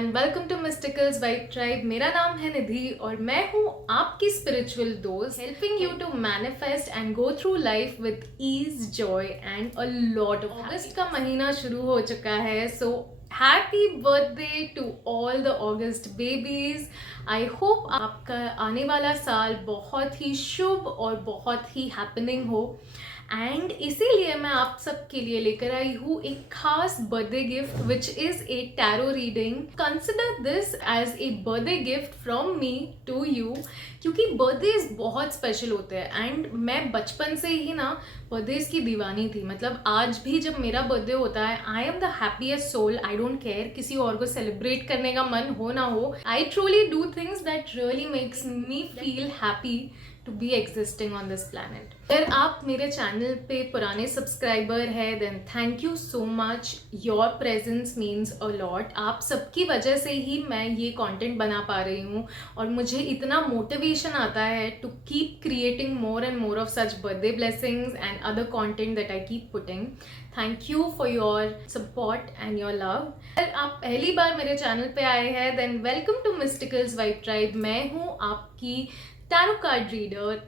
Everyone, welcome to मिस्टिकल्स vibe tribe. मेरा नाम है निधि और मैं हूँ आपकी स्पिरिचुअल दोस्त, helping you to manifest and go through life with ease, joy and a lot of. अगस्त का महीना शुरू हो चुका है, so happy birthday to all the August babies. I hope आपका आने वाला साल बहुत ही शुभ और बहुत ही हैपनिंग हो। एंड इसीलिए मैं आप सबके लिए लेकर आई हूँ एक खास birthday gift which is a tarot reading. Consider this as a birthday gift from me to you, क्योंकि बर्थडेज बहुत स्पेशल होते हैं एंड मैं बचपन से ही ना बर्थडेज की दीवानी थी। मतलब आज भी जब मेरा बर्थडे होता है, I am the happiest soul. I don't care किसी और को सेलिब्रेट करने का मन हो ना हो, I truly do things that really makes me feel happy to be existing on this planet. अगर आप मेरे चैनल पे पुराने सब्सक्राइबर हैं then thank you so much. Your presence means a lot. आप सबकी वजह से ही मैं ये कंटेंट बना पा रही हूँ और मुझे इतना मोटिवेशन आता है to keep creating more and more of such birthday blessings and other content that I keep putting. Thank you for your support and your love. अगर आप पहली बार मेरे चैनल पे आए हैं then welcome to मिस्टिकल्स vibe tribe. मैं हूँ आपकी tarot card reader,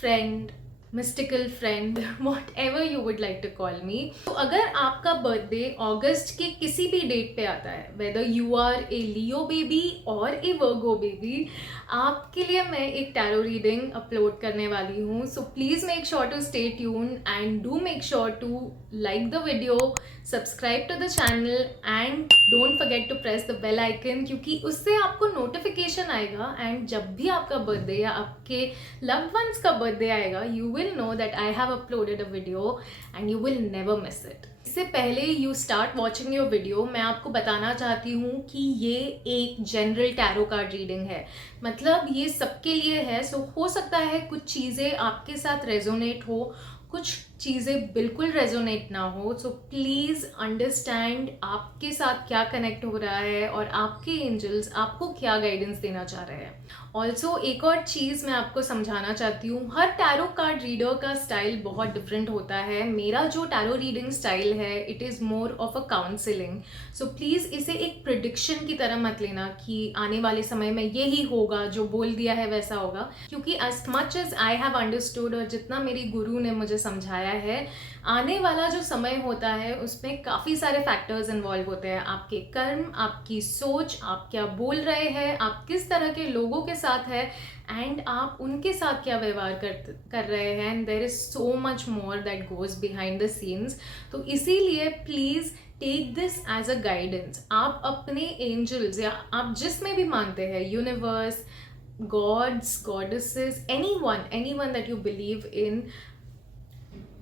friend, mystical friend, whatever you would like to call me. तो अगर आपका बर्थडे अगस्त के किसी भी डेट पे आता है, whether you are a Leo baby और ए वर्गो बेबी, आपके लिए मैं एक टैरो रीडिंग अपलोड करने वाली हूँ। So please make sure to stay tune and do make sure to like the video, subscribe to the channel and don't forget to press the bell icon, क्योंकि उससे आपको नोटिफिकेशन आएगा and जब भी आपका बर्थडे या आपके लव्ड वंस का बर्थडे आएगा, you will know that I have uploaded a video and you will never miss it. इससे पहले you start watching your video, मैं आपको बताना चाहती हूँ कि ये एक जनरल टैरो कार्ड रीडिंग है। मतलब ये सबके लिए है। सो हो सकता है कुछ चीज़ें आपके साथ रेजोनेट हो, कुछ चीज़ें बिल्कुल रेजोनेट ना हो। सो प्लीज़ अंडरस्टैंड आपके साथ क्या कनेक्ट हो रहा है और आपके एंजल्स आपको क्या गाइडेंस देना चाह रहे हैं। ऑल्सो एक और चीज़ मैं आपको समझाना चाहती हूँ, हर टैरो कार्ड रीडर का स्टाइल बहुत डिफरेंट होता है। मेरा जो टैरो रीडिंग स्टाइल है it is more of a counselling. So please इसे एक प्रिडिक्शन की तरह मत लेना कि आने वाले समय में यही होगा, जो बोल दिया है वैसा होगा, क्योंकि as much as I have understood और जितना मेरी गुरु ने मुझे समझाया है, आने वाला जो समय होता है उसमें काफ़ी सारे फैक्टर्स इन्वॉल्व होते हैं। आपके कर्म, आपकी सोच, आप क्या बोल रहे हैं, आप किस तरह के लोगों के साथ है एंड आप उनके साथ क्या व्यवहार कर रहे हैं। And there is so much more that goes behind the scenes. तो इसीलिए please take this as a guidance. आप अपने एंजल्स या आप जिसमें भी मानते हैं, universe, gods, goddesses, anyone that you believe in,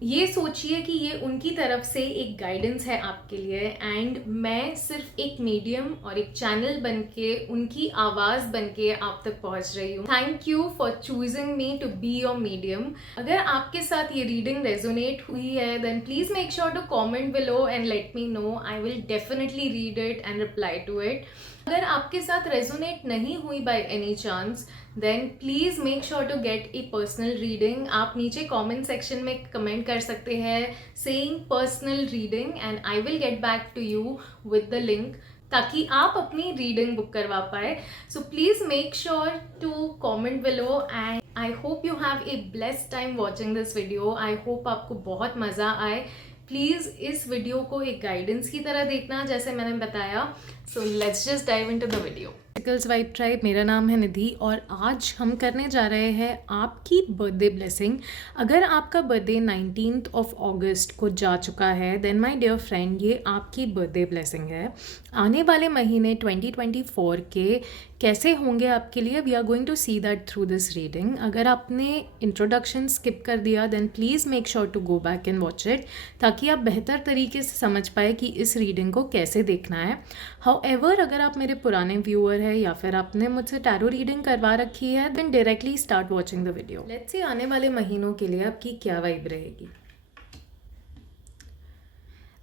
ये सोचिए कि ये उनकी तरफ से एक गाइडेंस है आपके लिए एंड मैं सिर्फ एक मीडियम और एक चैनल बनके, उनकी आवाज़ बनके आप तक पहुंच रही हूँ। Thank you for choosing me to be your medium. अगर आपके साथ ये रीडिंग रेजोनेट हुई है then please make sure to comment below and let me know. I will definitely read it and reply to it. अगर आपके साथ resonate नहीं हुई by any chance then please make sure to get a personal reading. आप नीचे comment section में comment कर सकते हैं saying personal reading and I will get back to you with the link, ताकि आप अपनी रीडिंग बुक करवा पाए। So please make sure to comment below and I hope you have a blessed time watching this video. I hope आपको बहुत मज़ा आए। Please इस वीडियो को एक गाइडेंस की तरह देखना जैसे मैंने बताया। So let's just dive into the video. Mysticals vibe tribe, मेरा नाम है निधि और आज हम करने जा रहे हैं आपकी बर्थडे ब्लेसिंग। अगर आपका बर्थडे 19th ऑफ अगस्त को जा चुका है देन माय डियर फ्रेंड, ये आपकी बर्थडे ब्लेसिंग है। आने वाले महीने 2024 के कैसे होंगे आपके लिए, we are going to see that through this reading. अगर आपने इंट्रोडक्शन स्किप कर दिया then please make sure to go back and watch it, ताकि आप बेहतर तरीके से समझ पाए कि इस रीडिंग को कैसे देखना है। हाउएवर अगर आप मेरे पुराने व्यूअर हैं या फिर आपने मुझसे टैरो रीडिंग करवा रखी है then directly start watching the video. Let's see आने वाले महीनों के लिए आपकी क्या वाइब रहेगी।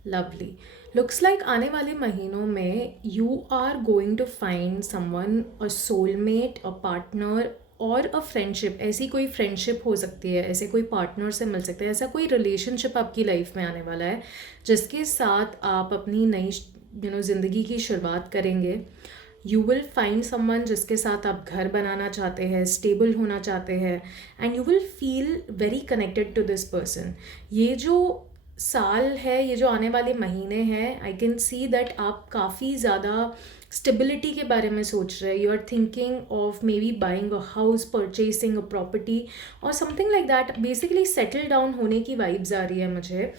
लवली। लुक्स लाइक आने वाले महीनों में you are going to find someone, a soulmate, a partner और अ फ्रेंडशिप। ऐसी कोई फ्रेंडशिप हो सकती है, ऐसे कोई पार्टनर से मिल सकते हैं, ऐसा कोई रिलेशनशिप आपकी लाइफ में आने वाला है जिसके साथ आप अपनी नई ज़िंदगी की शुरुआत करेंगे, यू विल फाइंड समवन जिसके साथ आप घर बनाना चाहते हैं, स्टेबल होना चाहते हैं, and you will feel very connected to this person. ये जो साल है, ये जो आने वाले महीने हैं, आई कैन सी दैट आप काफ़ी ज़्यादा स्टेबिलिटी के बारे में सोच रहे हैं. You are thinking of maybe buying a house, purchasing a property और something like that. Basically settle down होने की वाइब्स आ रही है मुझे.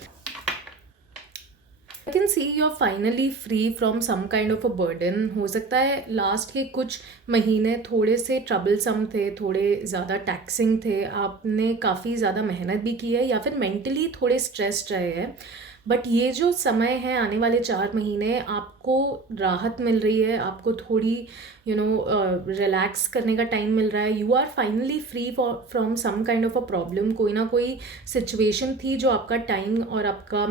I can see you are finally free from some kind of a burden. हो सकता है लास्ट के कुछ महीने थोड़े से ट्रबलसम थे, थोड़े ज़्यादा टैक्सिंग थे, आपने काफ़ी ज़्यादा मेहनत भी की है या फिर मेंटली थोड़े स्ट्रेस्ड रहे हैं. बट ये जो समय है, आने वाले 4 महीने आपको राहत मिल रही है, आपको थोड़ी रिलैक्स करने का टाइम मिल रहा है. You are finally free from some kind of a problem. कोई ना कोई सिचुएशन थी जो आपका टाइम और आपका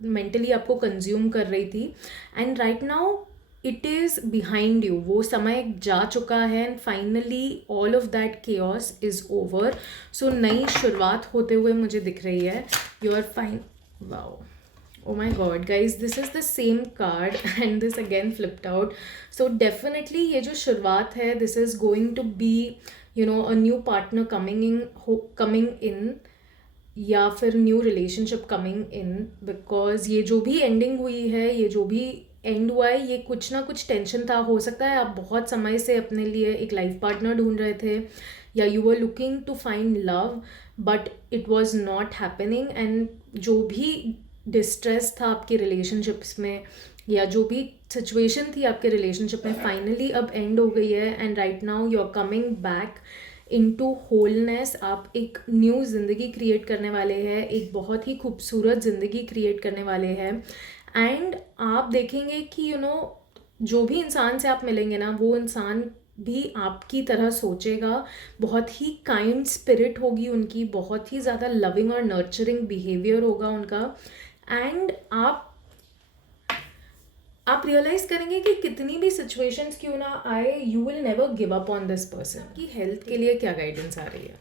मेंटली आपको कंज्यूम कर रही थी, and right now it is behind you. वो समय जा चुका है and finally all of that chaos is over. So नई शुरुआत होते हुए मुझे दिख रही है. You are fine. Wow, oh my god guys, this is the same card and this again flipped out. So definitely ये जो शुरुआत है, this is going to be a new partner coming in या फिर new relationship coming in. Because ये जो भी ending हुई है, ये जो भी एंड हुआ है, ये कुछ ना कुछ टेंशन था. हो सकता है आप बहुत समय से अपने लिए एक लाइफ पार्टनर ढूंढ रहे थे, या you were looking to find love but it was not happening. And जो भी डिस्ट्रेस था आपके रिलेशनशिप्स में, या जो भी सिचुएशन थी आपके रिलेशनशिप में, फाइनली अब एंड हो गई है. And right now you are coming back into wholeness. आप एक न्यू ज़िंदगी क्रिएट करने वाले हैं, एक बहुत ही खूबसूरत ज़िंदगी क्रिएट करने वाले हैं. एंड आप देखेंगे कि जो भी इंसान से आप मिलेंगे ना, वो इंसान भी आपकी तरह सोचेगा. बहुत ही काइंड स्पिरिट होगी उनकी, बहुत ही ज़्यादा लविंग और नर्चरिंग बिहेवियर होगा उनका. एंड आप रियलाइज़ करेंगे कि कितनी भी सिचुएशंस क्यों ना आए, you will never give up on this person. की हेल्थ के लिए क्या गाइडेंस आ रही है?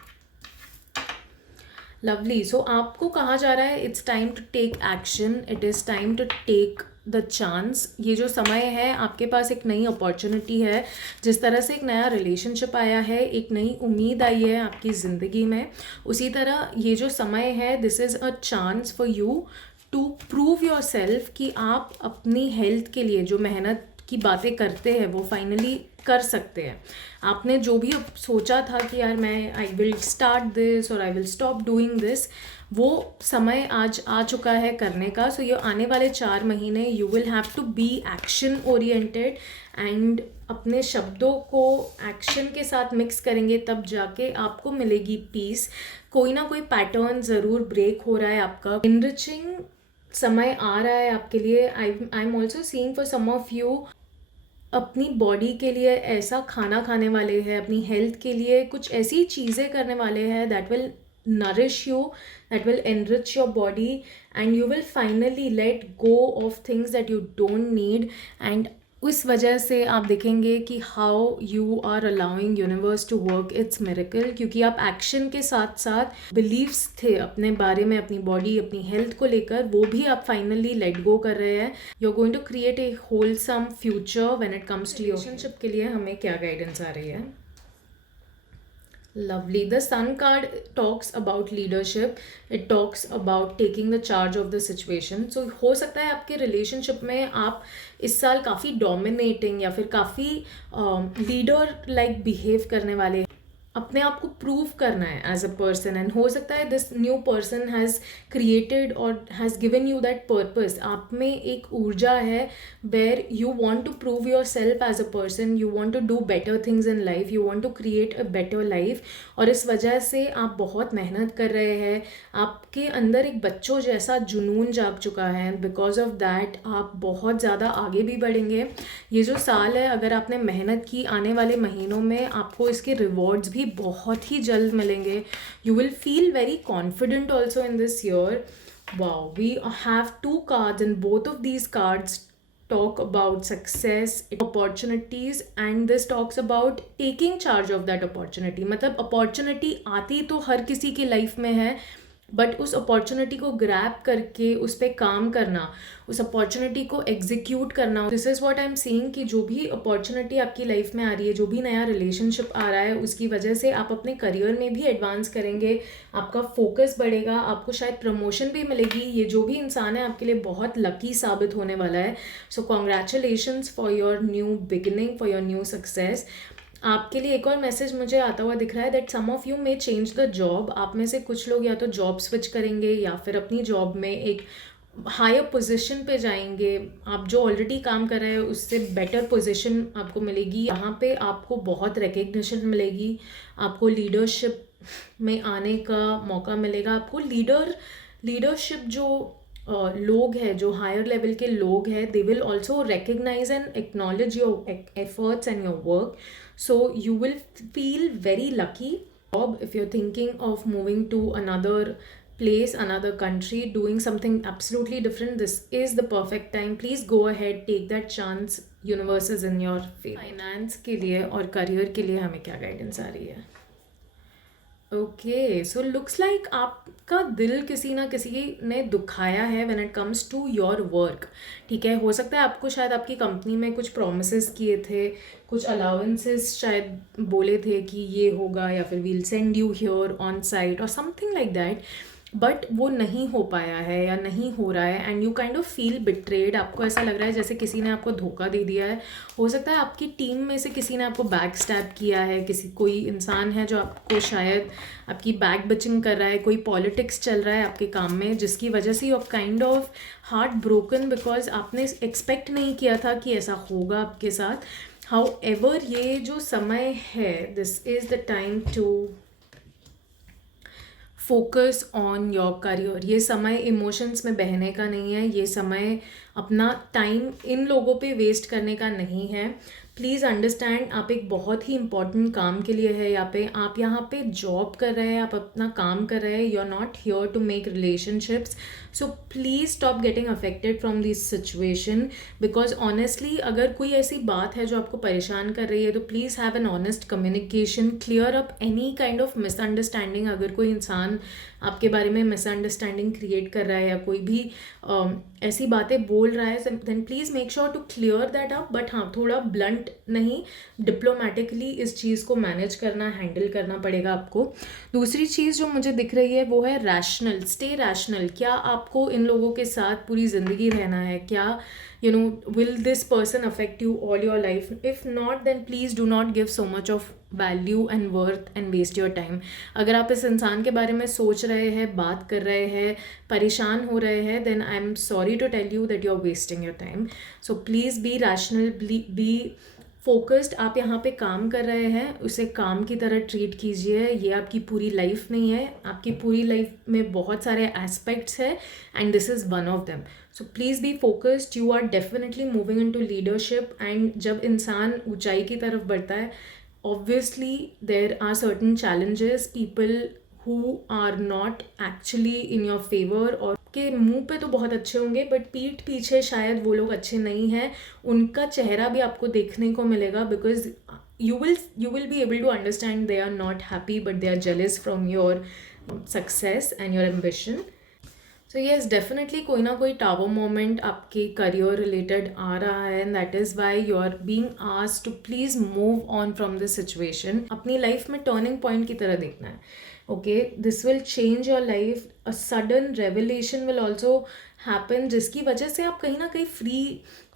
लवली. सो आपको कहा जा रहा है it's time to take action, it is time to take the chance. ये जो समय है, आपके पास एक नई अपॉर्चुनिटी है. जिस तरह से एक नया रिलेशनशिप आया है, एक नई उम्मीद आई है आपकी ज़िंदगी में, उसी तरह ये जो समय है, this is a chance for you to prove yourself कि आप अपनी हेल्थ के लिए जो मेहनत की बातें करते हैं वो फाइनली कर सकते हैं. आपने जो भी सोचा था कि यार मैं आई विल स्टार्ट दिस और I will stop doing this, वो समय आज आ चुका है करने का. सो ये आने वाले 4 महीने you will have to be action oriented, and अपने शब्दों को एक्शन के साथ मिक्स करेंगे, तब जाके आपको मिलेगी पीस. कोई ना कोई पैटर्न ज़रूर ब्रेक हो रहा है आपका. इनरिचिंग समय आ रहा है आपके लिए. I am also seeing for some of you अपनी बॉडी के लिए ऐसा खाना खाने वाले हैं, अपनी हेल्थ के लिए कुछ ऐसी चीज़ें करने वाले हैं that will nourish you, that will enrich your body, and you will finally let go of things that you don't need. And उस वजह से आप देखेंगे कि how you are allowing universe to work its miracle, क्योंकि आप action के साथ साथ बिलीव्स थे अपने बारे में, अपनी बॉडी, अपनी हेल्थ को लेकर, वो भी आप फाइनली लेट गो कर रहे हैं. You are going to create a wholesome future when it comes to relationship. के लिए हमें क्या गाइडेंस आ रही है? Lovely. The Sun card talks about leadership. It talks about taking the charge of the situation. So हो सकता है आपके रिलेशनशिप में आप इस साल काफ़ी डोमिनेटिंग या फिर काफ़ी लीडर लाइक बिहेव करने वाले हैं. अपने आप को प्रूव करना है एज अ पर्सन, एंड हो सकता है this new person has created और has given you that purpose. आप में एक ऊर्जा है where you want to prove yourself as a person, you want to do better things in life, you want to create a better life. और इस वजह से आप बहुत मेहनत कर रहे हैं. आपके अंदर एक बच्चों जैसा जुनून जाग चुका है. बिकॉज ऑफ दैट आप बहुत ज़्यादा आगे भी बढ़ेंगे. ये जो साल है, अगर आपने मेहनत की, आने वाले महीनों में आपको इसके रिवॉर्ड्स भी बहुत ही जल्द मिलेंगे. You will feel very confident also in this year. Wow, we have 2 cards and both of these cards talk about success, opportunities, and this talks about taking charge of that opportunity. मतलब opportunity आती तो हर किसी की life में है, but उस opportunity को grab करके उस पर काम करना, उस अपॉर्चुनिटी को एग्जीक्यूट करना, this is what I am saying कि जो भी अपॉर्चुनिटी आपकी लाइफ में आ रही है, जो भी नया रिलेशनशिप आ रहा है, उसकी वजह से आप अपने करियर में भी एडवांस करेंगे, आपका फोकस बढ़ेगा, आपको शायद प्रमोशन भी मिलेगी। ये जो भी इंसान है आपके लिए बहुत लकी साबित होने वाला है। सो congratulations for your new beginning, for your new success. आपके लिए एक और मैसेज मुझे आता हुआ दिख रहा है that some of you may change the job. आप में से कुछ लोग या तो जॉब स्विच करेंगे या फिर अपनी जॉब में एक हायर पोजीशन पे जाएंगे। आप जो ऑलरेडी काम कर रहे हैं उससे बेटर पोजीशन आपको मिलेगी। यहाँ पे आपको बहुत रिकग्निशन मिलेगी, आपको लीडरशिप में आने का मौका मिलेगा। आपको लीडरशिप जो लोग हैं, जो हायर लेवल के लोग हैं, they will also recognise and acknowledge your efforts and your work. So you will feel very lucky. If you're thinking of moving to another place, another country, doing something absolutely different, this is the perfect time. Please go ahead, take that chance. Universe is in your favor. Finance के लिए और career के लिए हमें क्या guidance आ रही है? Okay, सो looks like आपका दिल किसी ना किसी ने दुखाया है when it comes to your work. ठीक है, हो सकता है आपको शायद आपकी कंपनी में कुछ प्रोमिसेस किए थे, कुछ अलाउंसेस शायद बोले थे कि ये होगा या फिर we'll send you here on site और समथिंग लाइक दैट, बट वो नहीं हो पाया है या नहीं हो रहा है and you kind of feel betrayed. आपको ऐसा लग रहा है जैसे किसी ने आपको धोखा दे दिया है. हो सकता है आपकी टीम में से किसी ने आपको बैक स्टैब किया है, कोई इंसान है जो आपको शायद आपकी बैक बिचिंग कर रहा है, कोई पॉलिटिक्स चल रहा है आपके काम में जिसकी वजह से you are kind of heartbroken because आपने एक्सपेक्ट नहीं किया था कि ऐसा होगा आपके साथ. हाउएवर ये जो समय है, this is the time to focus on your career. ये समय इमोशंस में बहने का नहीं है, ये समय अपना टाइम इन लोगों पे वेस्ट करने का नहीं है. प्लीज़ अंडरस्टैंड, आप एक बहुत ही इंपॉर्टेंट काम के लिए है आप यहाँ पे जॉब कर रहे हैं, आप अपना काम कर रहे हैं. You are not here to make relationships. So please stop getting affected from this situation because honestly अगर कोई ऐसी बात है जो आपको परेशान कर रही है तो please have an honest communication, clear up any kind of misunderstanding. अगर कोई इंसान आपके बारे में मिसअंडरस्टैंडिंग क्रिएट कर रहा है या कोई भी ऐसी बातें बोल रहा है, then please make sure to clear that up. But हाँ, थोड़ा ब्लंट नहीं, डिप्लोमेटिकली इस चीज़ को मैनेज करना, हैंडल करना पड़ेगा आपको. दूसरी चीज़ जो मुझे दिख रही है वो है रैशनल. Stay rational. क्या आपको इन लोगों के साथ पूरी ज़िंदगी रहना है? क्या will this person affect you all your life? If not, then please do not give so much of value and worth and waste your time. अगर आप इस इंसान के बारे में सोच रहे हैं, बात कर रहे हैं, परेशान हो रहे हैं, then I am sorry to tell you that you are wasting your time. So please be rational, be focused. आप यहाँ पे काम कर रहे हैं, उसे काम की तरह ट्रीट कीजिए. ये आपकी पूरी लाइफ नहीं है, आपकी पूरी लाइफ में बहुत सारे एस्पेक्ट्स हैं and this is one of them. So please be focused. You are definitely moving into leadership and जब इंसान ऊंचाई की तरफ बढ़ता है, obviously there are certain challenges, people who are not actually in your favour और के मुंह पे तो बहुत अच्छे होंगे बट पीठ पीछे शायद वो लोग अच्छे नहीं हैं. उनका चेहरा भी आपको देखने को मिलेगा because you will be able to understand they are not happy but they are jealous from your success and your ambition. So yes, definitely कोई ना कोई टावर मोमेंट आपके करियर रिलेटेड आ रहा है and that is why you are being asked to please move on from this situation. अपनी life में turning point की तरह देखना है. Okay, this will change your life. A sudden revelation will also happen जिसकी वजह से आप कहीं ना कहीं फ्री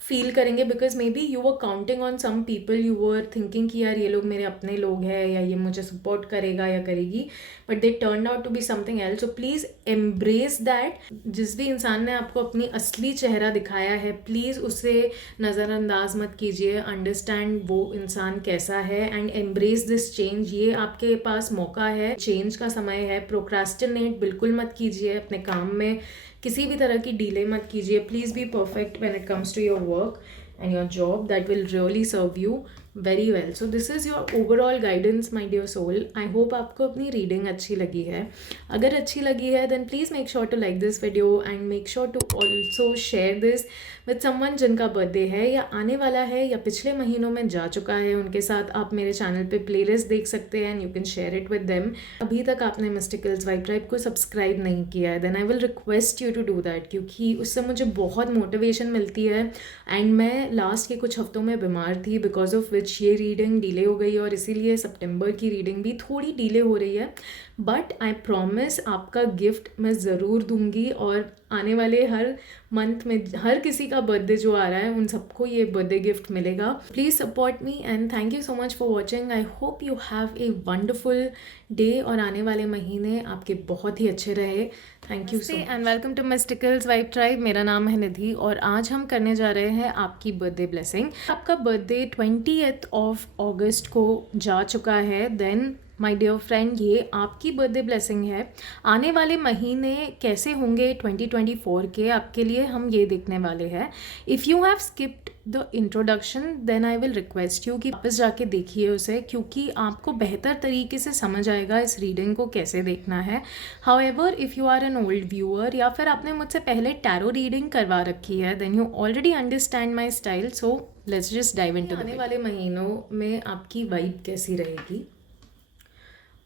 फील करेंगे because maybe you were counting on some people, you were thinking कि यार ये लोग मेरे अपने लोग हैं या ये मुझे सपोर्ट करेगा या करेगी, but they turn out to be something else. So please embrace that. जिस भी इंसान ने आपको अपनी असली चेहरा दिखाया है, प्लीज़ उसे नज़रअंदाज मत कीजिए. अंडरस्टैंड वो इंसान कैसा है एंड एम्ब्रेस दिस चेंज. ये आपके पास मौका है, चेंज का समय है. प्रोक्रास्टिनेट बिल्कुल मत कीजिए अपने काम में, किसी भी तरह की डीले मत कीजिए. Please be perfect when it comes to your work and your job. That will really serve you very well. So this is your overall guidance my dear soul. I hope आपको अपनी reading अच्छी लगी है. अगर अच्छी लगी है then please make sure to like this video and make sure to also share this with someone जिनका बर्थडे है या आने वाला है या पिछले महीनों में जा चुका है. उनके साथ आप मेरे चैनल पे प्लेलिस्ट देख सकते हैं and you can share it with them. अभी तक आपने मिस्टिकल्स वाइब ट्राइब को सब्सक्राइब नहीं किया है then I will request you to do that, क्योंकि उससे मुझे बहुत मोटिवेशन मिलती है. एंड मैं लास्ट के कुछ हफ्तों में बीमार थी बिकॉज ऑफ विच ये रीडिंग डिले हो गई और इसीलिए सितंबर की रीडिंग भी थोड़ी डिले हो रही है. बट आई प्रॉमिस आपका गिफ्ट मैं ज़रूर दूंगी और आने वाले हर मंथ में हर किसी का बर्थडे जो आ रहा है उन सबको ये बर्थडे गिफ्ट मिलेगा. Please support me and thank you so much for watching. I hope you have a wonderful day और आने वाले महीने आपके बहुत ही अच्छे रहे. Thank you so and welcome to मिस्टिकल्स vibe tribe. मेरा नाम है निधि और आज हम करने जा रहे हैं आपकी बर्थडे ब्लेसिंग. आपका बर्थडे 20th ऑफ अगस्त को जा चुका है. देन माय डियर फ्रेंड, ये आपकी बर्थडे ब्लेसिंग है. आने वाले महीने कैसे होंगे 2024 के आपके लिए हम ये देखने वाले हैं. If you have skipped the introduction then I will request you कि वापस जाके देखिए उसे, क्योंकि आपको बेहतर तरीके से समझ आएगा इस रीडिंग को कैसे देखना है. However if you are an old viewer या फिर आपने मुझसे पहले टैरो रीडिंग करवा रखी है then you already understand my style. So let's just dive into आने वाले महीनों में आपकी वाइब कैसी रहेगी.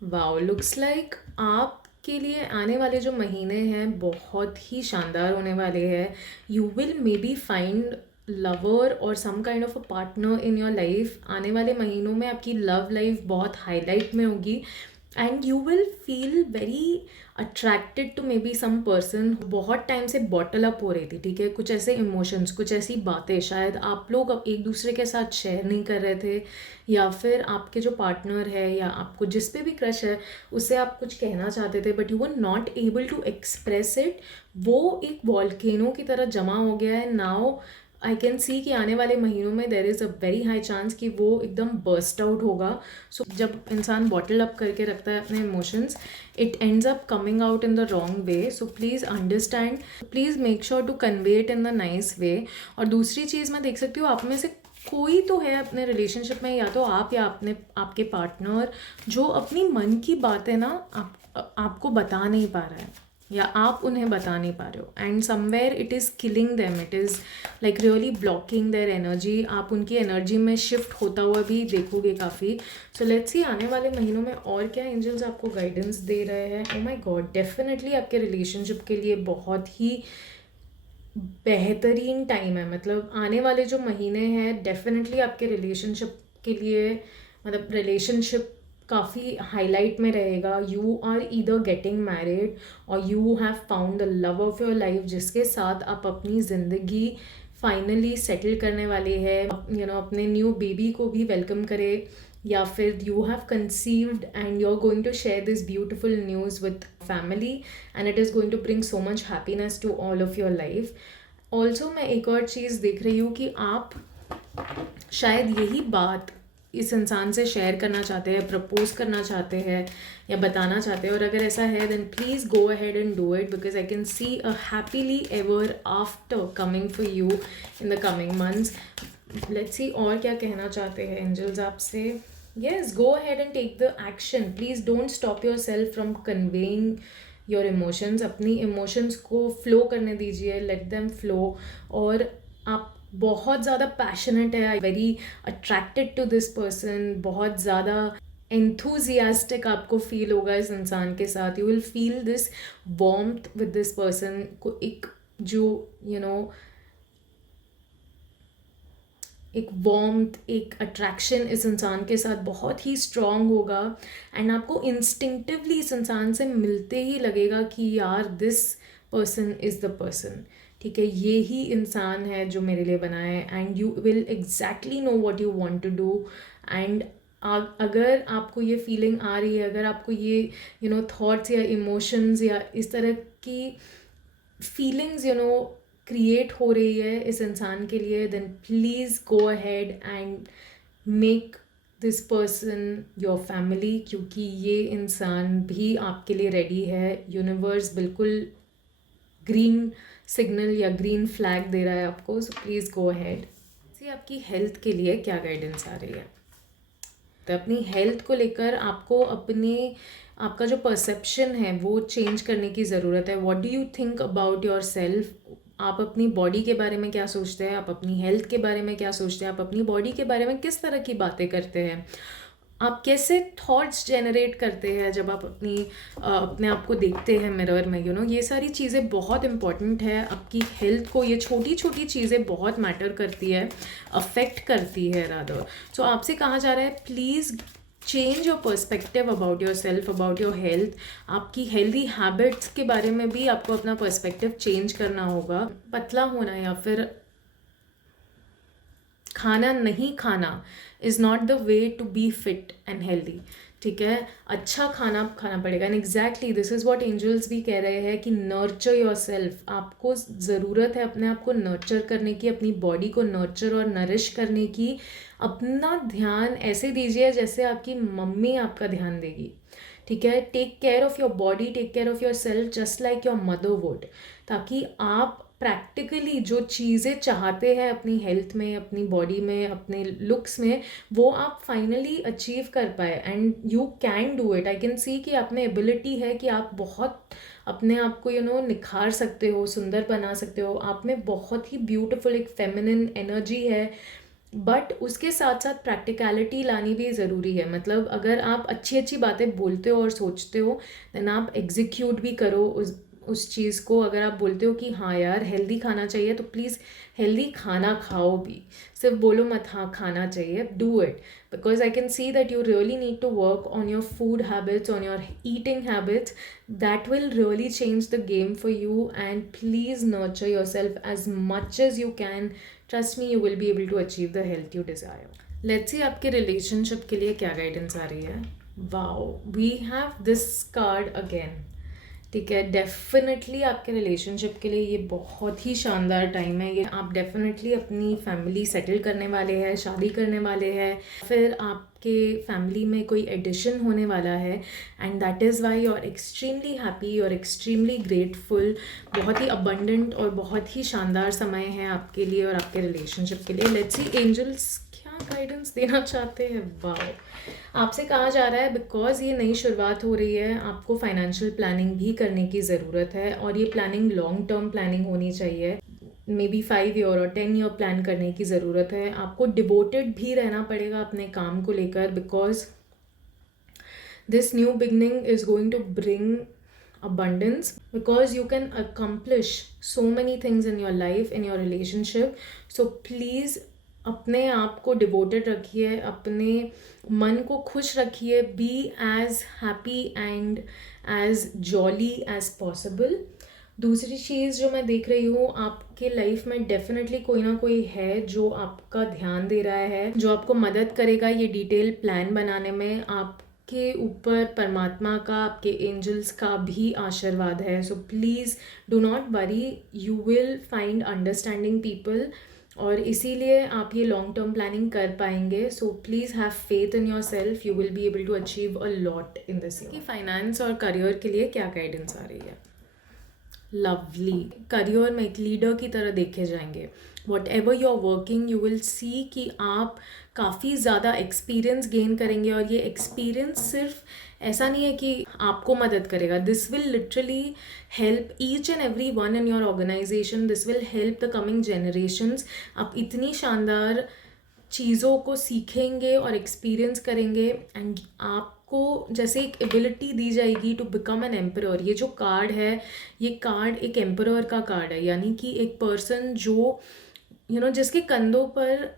वाओ, लुक्स लाइक आपके लिए आने वाले जो महीने हैं बहुत ही शानदार होने वाले हैं. You will maybe find lover और some kind of a partner in your life. आने वाले महीनों में आपकी लव लाइफ बहुत हाईलाइट में होगी and you will feel very attracted to maybe some person. बहुत टाइम से बॉटल अप हो रही थी, ठीक है, कुछ ऐसे इमोशंस, कुछ ऐसी बातें शायद आप लोग अब एक दूसरे के साथ शेयर नहीं कर रहे थे, या फिर आपके जो पार्टनर है या आपको जिस पे भी क्रश है उससे आप कुछ कहना चाहते थे but you were not able to express it. वो एक वॉल्केनो की तरह जमा हो गया है. नाउ आई कैन सी कि आने वाले महीनों में there is a very high chance कि वो एकदम बर्स्ट आउट होगा. सो जब इंसान बॉटल अप करके रखता है अपने emotions, it ends up coming out in the wrong way. So please understand, please make sure to convey it in the nice way. और दूसरी चीज़ मैं देख सकती हूँ आप में से कोई तो है अपने रिलेशनशिप में, या तो आप या आपके पार्टनर, जो अपनी मन की बातें ना आपको बता नहीं पा रहा है या आप उन्हें बता नहीं पा रहे हो. And somewhere it is killing them, it is like really blocking their energy. आप उनकी एनर्जी में शिफ्ट होता हुआ भी देखोगे काफ़ी. सो लेट्स सी आने वाले महीनों में और क्या एंजल्स आपको गाइडेंस दे रहे हैं. ओ माय गॉड, डेफिनेटली आपके रिलेशनशिप के लिए बहुत ही बेहतरीन टाइम है. मतलब आने वाले जो महीने हैं डेफिनेटली आपके रिलेशनशिप के लिए, मतलब रिलेशनशिप काफ़ी हाईलाइट में रहेगा. You are either getting married और you have found the love of your life, जिसके साथ आप अपनी ज़िंदगी फाइनली सेटल करने वाले हैं. यू नो, अपने न्यू बेबी को भी वेलकम करें, या फिर you have conceived and you are going to share this beautiful news with family and it is going to bring so much happiness to all of your life. Also मैं एक और चीज़ देख रही हूँ कि आप शायद यही बात इस इंसान से शेयर करना चाहते हैं, प्रपोज करना चाहते हैं या बताना चाहते हैं. और अगर ऐसा है then please go ahead and do it, because I can see a happily ever after coming for you in the coming months. Let's see और क्या कहना चाहते हैं एंजल्स आपसे. Yes, go ahead and take the action. Please don't stop yourself from conveying your emotions. अपनी emotions को flow करने दीजिए, लेट देम फ्लो. और आप बहुत ज़्यादा पैशनेट है, very attracted to this person, बहुत ज़्यादा एंथुजियास्टिक आपको फील होगा इस इंसान के साथ. You will feel this warmth with this person. को एक जो यू नो एक वार्मथ, एक अट्रैक्शन इस इंसान के साथ बहुत ही स्ट्रॉन्ग होगा. एंड आपको इंस्टिंक्टिवली इस इंसान से मिलते ही लगेगा कि यार this person is the person, ठीक है, ये ही इंसान है जो मेरे लिए बना है. And you will exactly know what you want to do. And अगर आपको ये फीलिंग आ रही है, अगर आपको ये यू नो थॉट्स या इमोशंस या इस तरह की फीलिंग्स यू नो क्रिएट हो रही है इस इंसान के लिए, then please go ahead and make this person your family, क्योंकि ये इंसान भी आपके लिए रेडी है. यूनिवर्स बिल्कुल ग्रीन सिग्नल या ग्रीन फ्लैग दे रहा है आपको. So please go ahead. सी आपकी हेल्थ के लिए क्या गाइडेंस आ रही है. है। अपनी हेल्थ को लेकर आपको आपका जो परसेप्शन है वो चेंज करने की ज़रूरत है। What do you think about your self? आप अपनी बॉडी के बारे में क्या सोचते हैं, आप अपनी हेल्थ के बारे में क्या सोचते हैं, आप अपनी बॉडी के बारे में किस तरह की बातें करते हैं, आप कैसे थॉट्स जनरेट करते हैं जब आप अपने आप को देखते हैं मिरर में, ये सारी चीज़ें बहुत इंपॉर्टेंट है। आपकी हेल्थ को ये छोटी छोटी चीज़ें बहुत मैटर करती है, अफेक्ट करती है रादर। सो आपसे कहा जा रहा है please change your perspective about your self, about your health. आपकी हेल्दी हैबिट्स के बारे में भी आपको अपना पर्सपेक्टिव चेंज करना होगा। पतला होना या फिर खाना नहीं खाना is not the way to be fit and healthy, ठीक है। अच्छा खाना खाना पड़ेगा। And exactly this is what angels भी कह रहे हैं कि नर्चर योर सेल्फ। आपको ज़रूरत है अपने आप को नर्चर करने की, अपनी बॉडी को नर्चर और नरिश करने की। अपना ध्यान ऐसे दीजिए जैसे आपकी मम्मी आपका ध्यान देगी, ठीक है। Take care of your body, take care of yourself just like your mother would, ताकि आप प्रैक्टिकली जो चीज़ें चाहते हैं अपनी हेल्थ में, अपनी बॉडी में, अपने लुक्स में, वो आप फाइनली अचीव कर पाए। And you can do it. I can see कि आप में एबिलिटी है कि आप बहुत अपने आप को निखार सकते हो, सुंदर बना सकते हो। आप में बहुत ही ब्यूटीफुल एक फेमिनिन एनर्जी है, बट उसके साथ साथ प्रैक्टिकलिटी लानी भी ज़रूरी है। मतलब अगर आप अच्छी अच्छी बातें बोलते हो और सोचते हो, देन आप एग्जीक्यूट भी करो उस चीज़ को। अगर आप बोलते हो कि हाँ यार हेल्दी खाना चाहिए, तो प्लीज़ हेल्दी खाना खाओ भी। सिर्फ बोलो मत हाँ खाना चाहिए, do it. Because I can see that you really need to work on your food habits, on your eating habits. That will really change the game for you. And please nurture yourself as much as you can. Trust me, you will be able to achieve the health you desire. Let's see आपके relationship के लिए क्या guidance आ रही है। Wow, we have this card again, ठीक है। Definitely आपके रिलेशनशिप के लिए ये बहुत ही शानदार टाइम है। ये आप डेफिनेटली अपनी फैमिली सेटल करने वाले हैं, शादी करने वाले हैं, फिर आपके फैमिली में कोई एडिशन होने वाला है। And that is why you are extremely happy, you are extremely grateful. बहुत ही अबंडेंट और बहुत ही शानदार समय है आपके लिए और आपके रिलेशनशिप के लिए। लेट्स सी एंजल्स क्या गाइडेंस देना चाहते हैं। वाओ, आपसे कहा जा रहा है बिकॉज ये नई शुरुआत हो रही है, आपको फाइनेंशियल प्लानिंग भी करने की ज़रूरत है। और ये प्लानिंग लॉन्ग टर्म प्लानिंग होनी चाहिए। मे बी 5 ईयर और 10 ईयर प्लान करने की ज़रूरत है। आपको डिवोटेड भी रहना पड़ेगा अपने काम को लेकर, because this new beginning is going to bring abundance, because you can accomplish so many things in your life, in your relationship. So please अपने आप को डिवोटेड रखिए, अपने मन को खुश रखिए। Be as happy and as jolly as possible. दूसरी चीज़ जो मैं देख रही हूँ, आपके लाइफ में डेफिनेटली कोई ना कोई है जो आपका ध्यान दे रहा है, जो आपको मदद करेगा ये डिटेल प्लान बनाने में। आपके ऊपर परमात्मा का, आपके एंजल्स का भी आशीर्वाद है। So please do not worry, you will find understanding people, और इसीलिए आप ये लॉन्ग टर्म प्लानिंग कर पाएंगे। So please have faith in yourself, you will be able to achieve a lot in this year. Finance और career के लिए क्या गाइडेंस आ रही है। लवली, करियर में एक लीडर की तरह देखे जाएंगे। Whatever you are working, you will see कि आप काफ़ी ज़्यादा एक्सपीरियंस गेन करेंगे। और ये एक्सपीरियंस सिर्फ ऐसा नहीं है कि आपको मदद करेगा, this will literally help each and every one in your organisation, this will help the coming generations. आप इतनी शानदार चीज़ों को सीखेंगे और एक्सपीरियंस करेंगे, एंड आपको जैसे एक एबिलिटी दी जाएगी टू बिकम एन एम्परर। ये जो कार्ड है, ये कार्ड एक एम्परर का कार्ड है, यानी कि एक पर्सन जो जिसके कंधों पर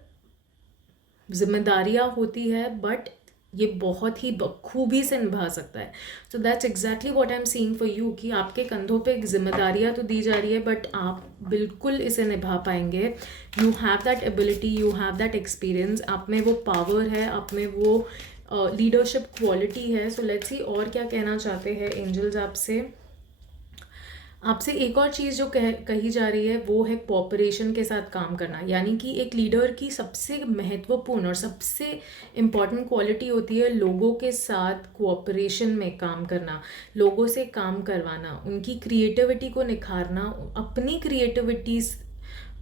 जिम्मेदारियाँ होती है, बट ये बहुत ही बखूबी से निभा सकता है। So that's exactly what I am seeing for you, कि आपके कंधों पे जिम्मेदारियाँ तो दी जा रही है, बट आप बिल्कुल इसे निभा पाएंगे। You have that ability, you have that experience, आप में वो पावर है, आप में वो लीडरशिप क्वालिटी है। सो लेट्स सी और क्या कहना चाहते हैं एंजल्स आपसे एक और चीज़ जो कही जा रही है वो है कोऑपरेशन के साथ काम करना। यानी कि एक लीडर की सबसे महत्वपूर्ण और सबसे इम्पॉर्टेंट क्वालिटी होती है लोगों के साथ कोऑपरेशन में काम करना, लोगों से काम करवाना, उनकी क्रिएटिविटी को निखारना, अपनी क्रिएटिविटी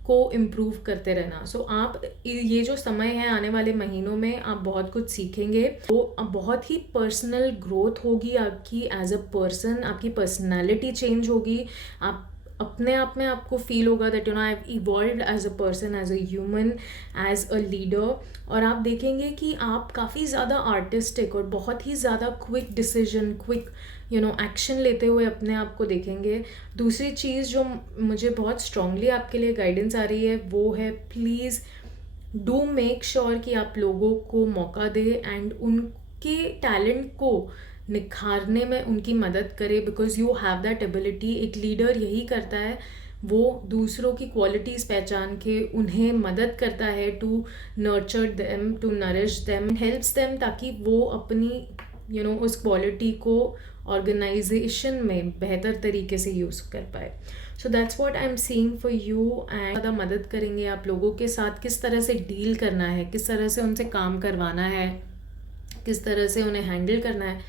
को इम्प्रूव करते रहना। सो आप ये जो समय है आने वाले महीनों में आप बहुत कुछ सीखेंगे, तो बहुत ही पर्सनल ग्रोथ होगी आपकी एज अ पर्सन, आपकी पर्सनैलिटी चेंज होगी, आप अपने आप में आपको फील होगा that you know I have evolved as a person, as a human, as a leader. और आप देखेंगे कि आप काफ़ी ज़्यादा आर्टिस्टिक और बहुत ही ज़्यादा क्विक डिसीजन, क्विक एक्शन लेते हुए अपने आप को देखेंगे। दूसरी चीज़ जो मुझे बहुत स्ट्रांगली आपके लिए गाइडेंस आ रही है वो है, प्लीज़ डू मेक श्योर कि आप लोगों को मौका दे एंड उनके टैलेंट को निखारने में उनकी मदद करे, because you have that ability. एक लीडर यही करता है, वो दूसरों की क्वालिटीज़ पहचान के उन्हें मदद करता है to nurture them, to nourish them, helps them, ताकि वो अपनी उस क्वालिटी को ऑर्गेनाइजेशन में बेहतर तरीके से यूज़ कर पाए। So that's what I am seeing for you. And ज़्यादा मदद करेंगे आप लोगों के साथ, किस तरह से डील करना है, किस तरह से उनसे काम करवाना है, किस तरह से उन्हें हैंडल करना है,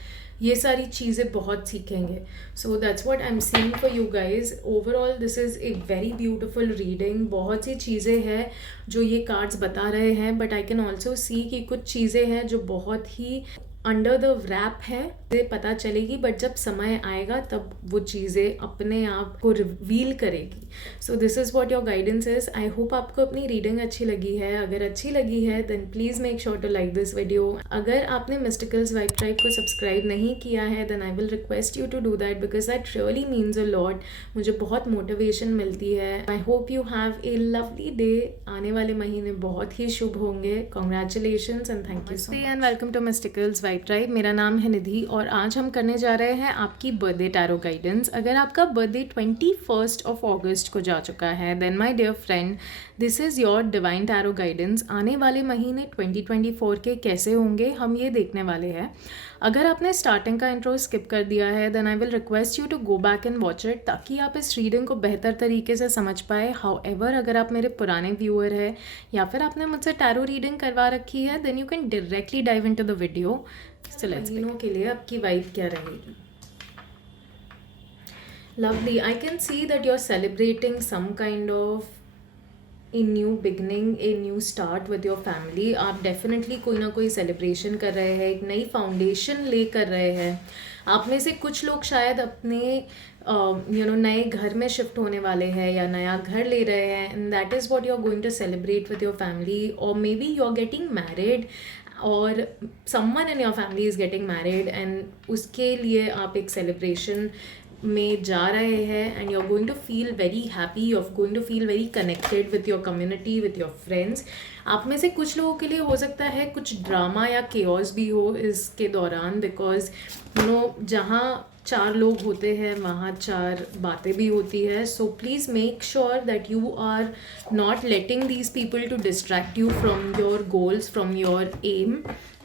ये सारी चीज़ें बहुत सीखेंगे। So that's what I am seeing for you guys. Overall this is a very beautiful reading. बहुत सी चीज़ें हैं जो ये कार्ड्स बता रहे हैं, but I can also see कि कुछ चीज़ें हैं जो बहुत ही अंडर द रैप है, पता चलेगी, बट जब समय आएगा तब वो चीज़ें अपने आप को रिवील करेगी। सो this is what your guidance is. I hope आपको अपनी रीडिंग अच्छी लगी है। अगर अच्छी लगी है then please make sure to like this video. अगर आपने मिस्टिकल्स वाइब ट्राइब को सब्सक्राइब नहीं किया है then I will request you to do that, because that really means a lot. मुझे बहुत मोटिवेशन मिलती है। I hope you have a lovely day. आने वाले महीने बहुत ही शुभ होंगे। Congratulations and thank you so much and welcome to मिस्टिकल्स vibe tribe. मेरा नाम है निधि और आज हम करने जा रहे हैं आपकी बर्थडे टैरो गाइडेंस। अगर आपका बर्थडे 21 अगस्त को जा चुका है then my dear friend, this is your divine tarot guidance. आने वाले महीने 2024 के कैसे होंगे हम ये देखने वाले हैं। अगर आपने स्टार्टिंग का इंट्रो स्किप कर दिया है then I will request you to go back and watch it, ताकि आप इस रीडिंग को बेहतर तरीके से समझ पाए। हाउएवर अगर आप मेरे पुराने व्यूअर हैं या फिर आपने मुझसे टैरो रीडिंग करवा रखी है then you can directly dive into the video. So let's begin. के लिए आपकी वाइब क्या रहेगी? Lovely. I can see that you're celebrating some kind of a new beginning, a new start with your family. आप definitely कोई ना कोई celebration कर रहे हैं, एक नई foundation ले कर रहे हैं। आप में से कुछ लोग शायद अपने नए घर में शिफ्ट होने वाले हैं या नया घर ले रहे हैं, and that is what you're going to celebrate with your family, or maybe you're getting married और someone in your family is getting married and उसके लिए आप एक celebration में जा रहे हैं and you're going to feel very happy, you're going to feel very connected with your community, with your friends. आप में से कुछ लोगों के लिए हो सकता है कुछ ड्रामा या chaos भी हो इसके दौरान, because जहाँ 4 लोग होते हैं वहाँ 4 बातें भी होती है। So please make sure that you are not letting these people to distract you from your goals, from your aim,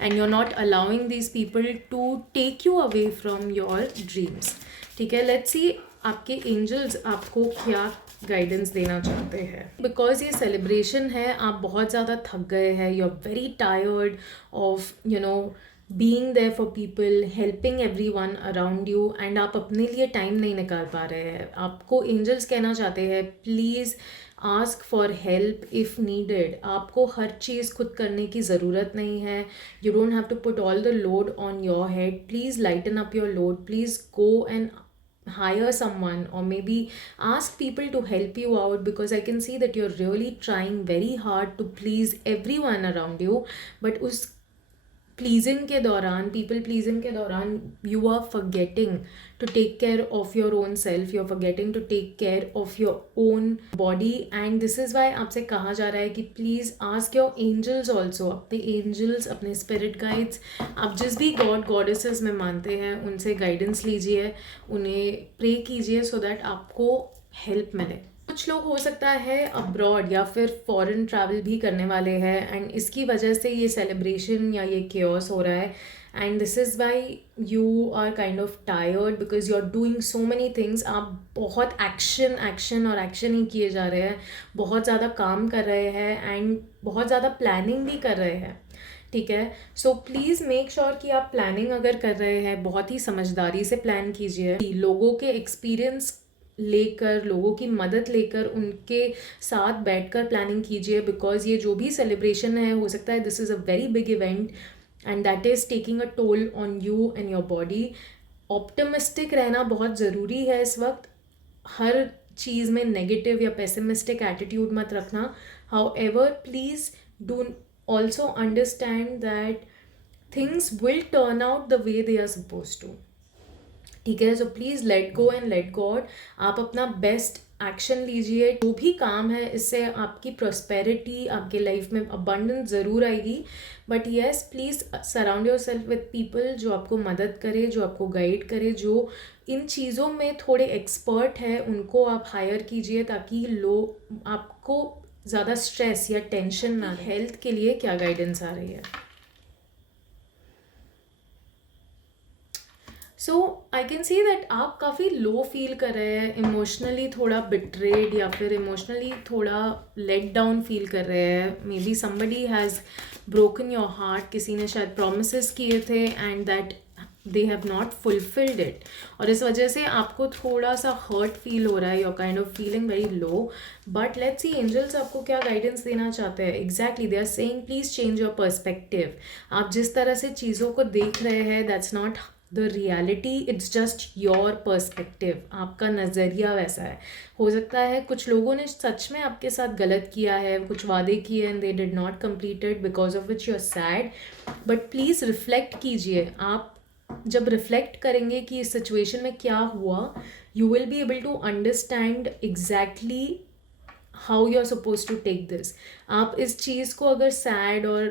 and you are not allowing these people to take you away from your dreams. ठीक है, let's see आपके angels आपको क्या guidance देना चाहते हैं। Because ये celebration है, आप बहुत ज़्यादा थक गए हैं, you are very tired of being there for people, helping everyone around you, and आप अपने लिए टाइम नहीं निकाल पा रहे हैं। आपको एंजल्स कहना चाहते हैं please ask for help if needed. आपको हर चीज़ खुद करने की ज़रूरत नहीं है। You don't have to put all the load on your head. Please lighten up your load. Please go and hire someone or maybe ask people to help you out, because I can see that you're really trying very hard to please everyone around you, but उस pleasing के दौरान, people pleasing के दौरान you are forgetting to take care of your own self, you are forgetting to take care of your own body. And this is why आपसे कहा जा रहा है कि please ask your angels also, अपने angels, अपने स्पिरिट गाइड्स, आप जिस भी गॉड गॉडेसेस में मानते हैं उनसे गाइडेंस लीजिए, उन्हें प्रे कीजिए सो दैट आपको हेल्प मिले। कुछ लोग हो सकता है अब्रॉड या फिर फॉरेन ट्रैवल भी करने वाले हैं एंड इसकी वजह से ये सेलिब्रेशन या ये केओस हो रहा है। And this is why you are kind of tired because you are doing so many things. आप बहुत एक्शन और एक्शन ही किए जा रहे हैं, बहुत ज़्यादा काम कर रहे हैं एंड बहुत ज़्यादा प्लानिंग भी कर रहे हैं। ठीक है, सो प्लीज़ मेक श्योर कि आप प्लानिंग अगर कर रहे हैं बहुत ही समझदारी से प्लान कीजिए। लोगों के एक्सपीरियंस लेकर, लोगों की मदद लेकर उनके साथ बैठकर प्लानिंग कीजिए, बिकॉज ये जो भी सेलिब्रेशन है, हो सकता है this is a very big event and that is taking a toll on you and your body. Optimistic रहना बहुत ज़रूरी है इस वक्त. हर चीज़ में नेगेटिव या पेसिमिस्टिक एटीट्यूड मत रखना. However please do also understand that things will turn out the way they are suppose to. ठीक है, so please let go and let God. आप अपना बेस्ट एक्शन लीजिए. जो भी काम है, इससे आपकी प्रॉस्पेरिटी, आपके लाइफ में अबंडेंस ज़रूर आएगी. But yes, please surround your self with people जो आपको मदद करे, जो आपको गाइड करे, जो इन चीज़ों में थोड़े एक्सपर्ट है, उनको आप हायर कीजिए ताकि आपको ज़्यादा स्ट्रेस या टेंशन ना. हेल्थ के लिए क्या गाइडेंस आ रही है? सो आई कैन सी दैट आप काफ़ी लो फील कर रहे हैं, इमोशनली थोड़ा बिट्रेड या फिर इमोशनली थोड़ा लेट डाउन फील कर रहे हैं. May be somebody has broken your heart. किसी ने शायद प्रोमिस किए थे and that they have not fulfilled it, और इस वजह से आपको थोड़ा सा हर्ट फील हो रहा है. Your kind of feeling very low. But let's see angels आपको क्या गाइडेंस देना चाहते हैं. Exactly they are saying please change your perspective. आप जिस तरह से चीज़ों को देख रहे हैं, that's not the reality, it's just your perspective. आपका नज़रिया वैसा है. हो सकता है कुछ लोगों ने सच में आपके साथ गलत किया है, कुछ वादे किए and they did not completed, because of which you are sad. But please reflect कीजिए. आप जब रिफ्लेक्ट करेंगे कि इस सिचुएशन में क्या हुआ, you will be able to understand exactly how you are suppose to take this. आप इस चीज़ को अगर सैड और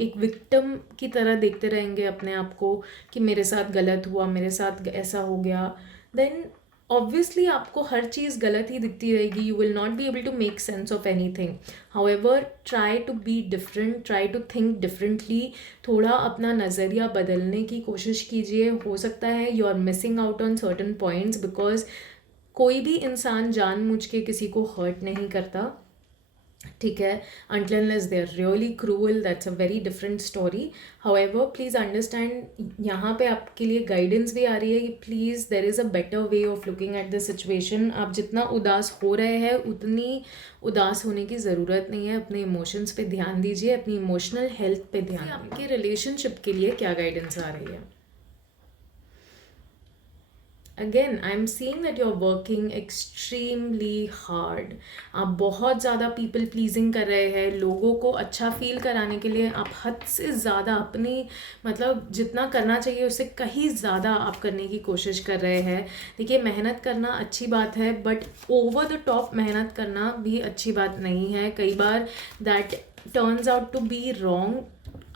एक विक्टिम की तरह देखते रहेंगे अपने आप को कि मेरे साथ गलत हुआ, मेरे साथ ऐसा हो गया, देन ऑब्वियसली आपको हर चीज़ गलत ही दिखती रहेगी. You will not be able to make sense of anything. However, try to be different, try to think differently. थोड़ा अपना नज़रिया बदलने की कोशिश कीजिए. हो सकता है you are missing out on certain points, because कोई भी इंसान जानबूझ के किसी को हर्ट नहीं करता. ठीक है, until unless they are really cruel, that's a very different story. However, please understand, यहाँ पे आपके लिए गाइडेंस भी आ रही है कि please there is a better way of looking at the situation. आप जितना उदास हो रहे हैं उतनी उदास होने की ज़रूरत नहीं है. अपने इमोशंस पे ध्यान दीजिए, अपनी इमोशनल हेल्थ पे ध्यान दीजिए. आपके रिलेशनशिप के लिए क्या गाइडेंस आ रही है? Again I am seeing that you are working extremely hard. आप बहुत ज़्यादा पीपल प्लीजिंग कर रहे हैं. लोगों को अच्छा फील कराने के लिए आप हद से ज़्यादा अपनी जितना करना चाहिए उससे कहीं ज़्यादा आप करने की कोशिश कर रहे हैं. देखिए, मेहनत करना अच्छी बात है, बट ओवर द टॉप मेहनत करना भी अच्छी बात नहीं है. कई बार that turns out to be wrong.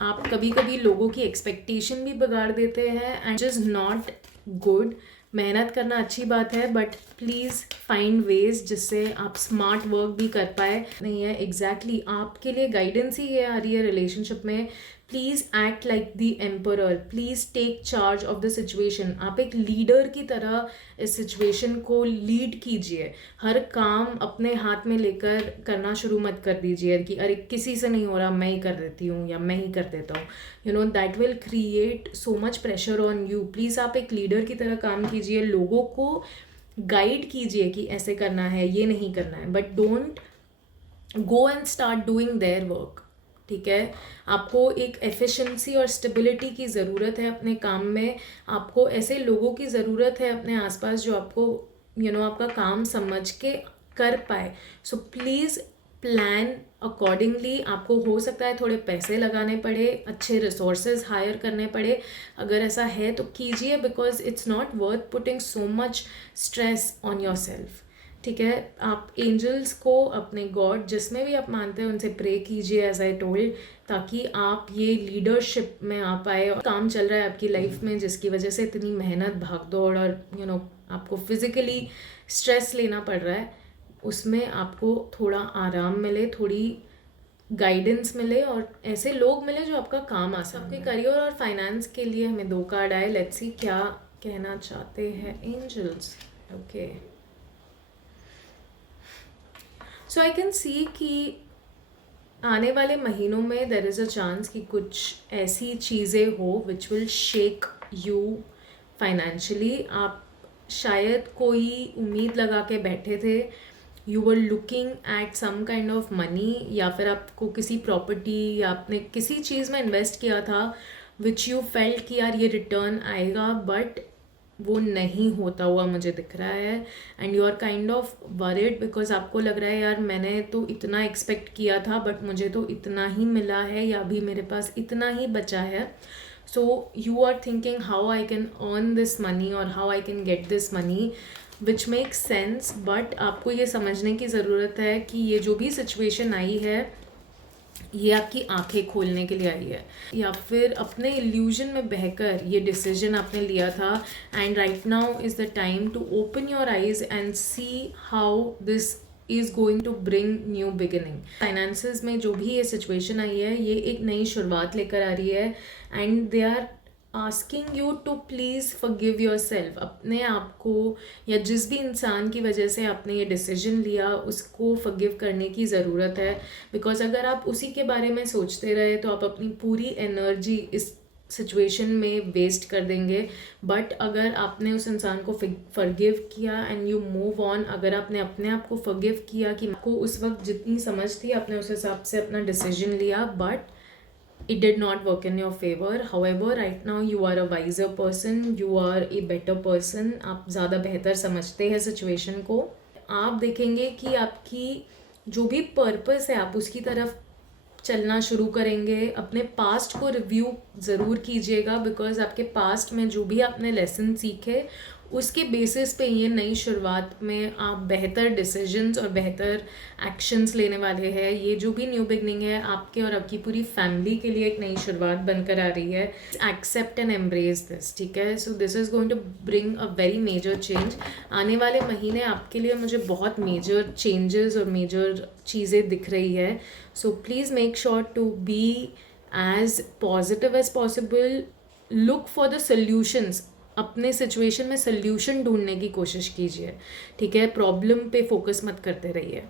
आप कभी कभी लोगों की एक्सपेक्टेशन भी बिगाड़ देते हैं एंड इज़ नॉट गुड. मेहनत करना अच्छी बात है, बट प्लीज़ फाइंड वेज जिससे आप स्मार्ट वर्क भी कर पाए. नहीं है एग्जैक्टली आपके लिए गाइडेंस ही ये आ रही है रिलेशनशिप में. Please act like the emperor. Please take charge of the situation. आप एक लीडर की तरह इस सिचुएशन को लीड कीजिए. हर काम अपने हाथ में लेकर करना शुरू मत कर दीजिए कि अरे किसी से नहीं हो रहा, मैं ही कर देती हूँ या मैं ही कर देता हूँ. That will create so much pressure on you. Please आप एक लीडर की तरह काम कीजिए. लोगों को गाइड कीजिए कि ऐसे करना है, ये नहीं करना है, but don't go and start doing their work. ठीक है, आपको एक एफिशिएंसी और स्टेबिलिटी की ज़रूरत है अपने काम में. आपको ऐसे लोगों की ज़रूरत है अपने आसपास जो आपको आपका काम समझ के कर पाए. So please plan accordingly. आपको हो सकता है थोड़े पैसे लगाने पड़े, अच्छे रिसोर्सेज हायर करने पड़े. अगर ऐसा है तो कीजिए, because it's not worth putting so much stress on your self. ठीक है, आप एंजल्स को, अपने गॉड जिसमें भी आप मानते हैं, उनसे प्रे कीजिए एज आई टोल्ड, ताकि आप ये लीडरशिप में आ पाए. और काम चल रहा है आपकी लाइफ में जिसकी वजह से इतनी मेहनत, भागदौड़ और आपको फिज़िकली स्ट्रेस लेना पड़ रहा है, उसमें आपको थोड़ा आराम मिले, थोड़ी गाइडेंस मिले और ऐसे लोग मिले जो आपका काम आसान. आपके करियर और फाइनेंस के लिए हमें 2 कार्ड आए. लेट्स सी क्या कहना चाहते हैं angels. Okay, so I can see कि आने वाले महीनों में देयर इज़ अ चांस कि कुछ ऐसी चीज़ें हो which will shake you financially. आप शायद कोई उम्मीद लगा के बैठे थे, you were looking at some kind of money, या फिर आपको किसी प्रॉपर्टी या आपने किसी चीज़ में इन्वेस्ट किया था विच यू फेल्ट कि यार ये रिटर्न आएगा, बट वो नहीं होता हुआ मुझे दिख रहा है। And you are kind of worried because आपको लग रहा है यार मैंने तो इतना एक्सपेक्ट किया था बट मुझे तो इतना ही मिला है या अभी मेरे पास इतना ही बचा है। So you are thinking how I can earn this money और how I can get this money which make sense, but आपको ये समझने की ज़रूरत है कि ये जो भी सिचुएशन आई है ये आपकी आंखें खोलने के लिए आई है, या फिर अपने इल्यूजन में बहकर ये डिसीजन आपने लिया था। And right now is the time to open your eyes and see how this is going to bring new beginning. Finances में जो भी ये सिचुएशन आई है ये एक नई शुरुआत लेकर आ रही है, and they are asking you to please forgive yourself. अपने आप को या जिस भी इंसान की वजह से आपने ये डिसीजन लिया उसको फॉरगिव करने की ज़रूरत है, बिकॉज अगर आप उसी के बारे में सोचते रहे तो आप अपनी पूरी एनर्जी इस सिचुएशन में वेस्ट कर देंगे। बट अगर आपने उस इंसान को फॉरगिव किया एंड यू मूव ऑन, अगर आपने अपने आप को फॉरगिव किया कि आपको उस वक्त जितनी समझ थी आपने उस हिसाब से अपना डिसीजन लिया, but it did not work in your favor. However, right now you are a wiser person, you are a better person. आप ज़्यादा बेहतर समझते हैं सिचुएशन को। आप देखेंगे कि आपकी जो भी पर्पस है आप उसकी तरफ चलना शुरू करेंगे। अपने पास्ट को रिव्यू ज़रूर कीजिएगा, बिकॉज आपके पास्ट में जो भी आपने लेसन सीखे उसके बेसिस पे ये नई शुरुआत में आप बेहतर डिसीजंस और बेहतर एक्शंस लेने वाले हैं। ये जो भी न्यू बिगनिंग है आपके और आपकी पूरी फैमिली के लिए एक नई शुरुआत बनकर आ रही है। एक्सेप्ट एंड एम्ब्रेस दिस, ठीक है। So this is going to bring a very major change. आने वाले महीने आपके लिए मुझे बहुत मेजर चेंजेस और मेजर चीज़ें दिख रही है। So please make sure to be as positive as possible, look for the solutions. अपने सिचुएशन में सोल्यूशन ढूंढने की कोशिश कीजिए, ठीक है। प्रॉब्लम पे फोकस मत करते रहिए।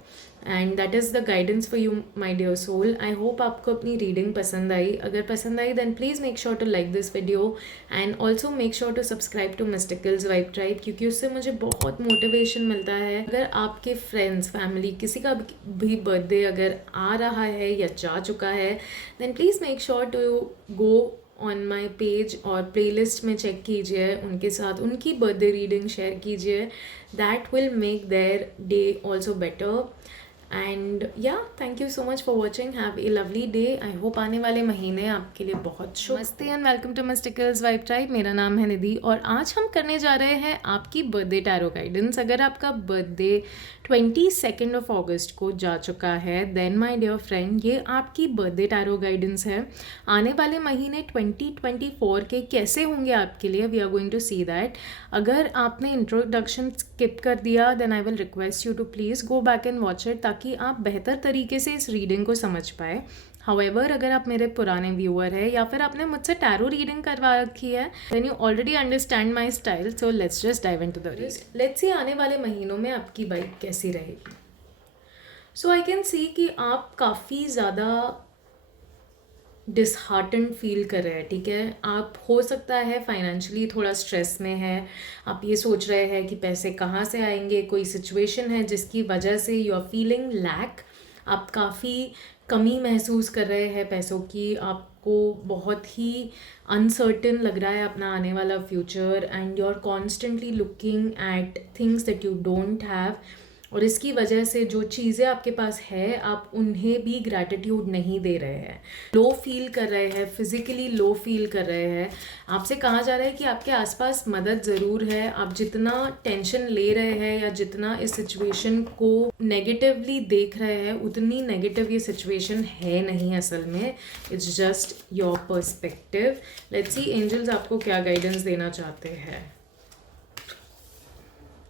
And that is the guidance for you my dear soul. I hope आपको अपनी रीडिंग पसंद आई। अगर पसंद आई then please make sure to like this video and also make sure to subscribe to मिस्टिकल्स vibe tribe, क्योंकि उससे मुझे बहुत मोटिवेशन मिलता है। अगर आपके फ्रेंड्स, फैमिली, किसी का भी बर्थडे अगर आ रहा है या जा चुका है then please make sure to go on my page और प्लेलिस्ट में चेक कीजिए, उनके साथ उनकी बर्थडे रीडिंग शेयर कीजिए। That will make their day also better. And yeah thank you so much for watching. Have a lovely day. I hope आने वाले महीने आपके लिए बहुत शुभ। नमस्ते and welcome to मिस्टिकल्स vibe tribe. मेरा नाम है निधि और आज हम करने जा रहे हैं आपकी बर्थडे टैरो गाइडेंस। अगर आपका बर्थडे 22 ऑफ अगस्त को जा चुका है देन माय डियर फ्रेंड ये आपकी बर्थडे टैरो गाइडेंस है। आने वाले महीने 2024 के कैसे होंगे आपके लिए, we are going to see that. अगर आपने इंट्रोडक्शन स्किप कर दिया then I will request you to please go back and watch it, ताकि आप बेहतर तरीके से इस रीडिंग को समझ पाए। हाउएवर अगर आप मेरे पुराने व्यूअर हैं या फिर आपने मुझसे टैरो रीडिंग करवा रखी है then you already understand my style. So let's just dive into the reading. Let's see आने वाले महीनों में आपकी वाइब कैसी रहेगी। सो आई कैन सी कि आप काफ़ी ज़्यादा डिसहार्टन्ड फील कर रहे हैं, ठीक है। आप हो सकता है फाइनेंशियली थोड़ा स्ट्रेस में है। आप ये सोच रहे हैं कि पैसे कहाँ से आएंगे, कोई सिचुएशन है जिसकी वजह से यू आर फीलिंग लैक। आप काफ़ी कमी महसूस कर रहे हैं पैसों की। आपको बहुत ही अनसर्टेन लग रहा है अपना आने वाला future and you are constantly looking at things that you don't have. और इसकी वजह से जो चीज़ें आपके पास है आप उन्हें भी ग्रैटिट्यूड नहीं दे रहे हैं। लो फील कर रहे हैं, फिजिकली लो फील कर रहे हैं। आपसे कहा जा रहा है कि आपके आसपास मदद ज़रूर है। आप जितना टेंशन ले रहे हैं या जितना इस सिचुएशन को नेगेटिवली देख रहे हैं उतनी नेगेटिव ये सिचुएशन है नहीं असल में। It's just your perspective. Let's see angels आपको क्या गाइडेंस देना चाहते हैं।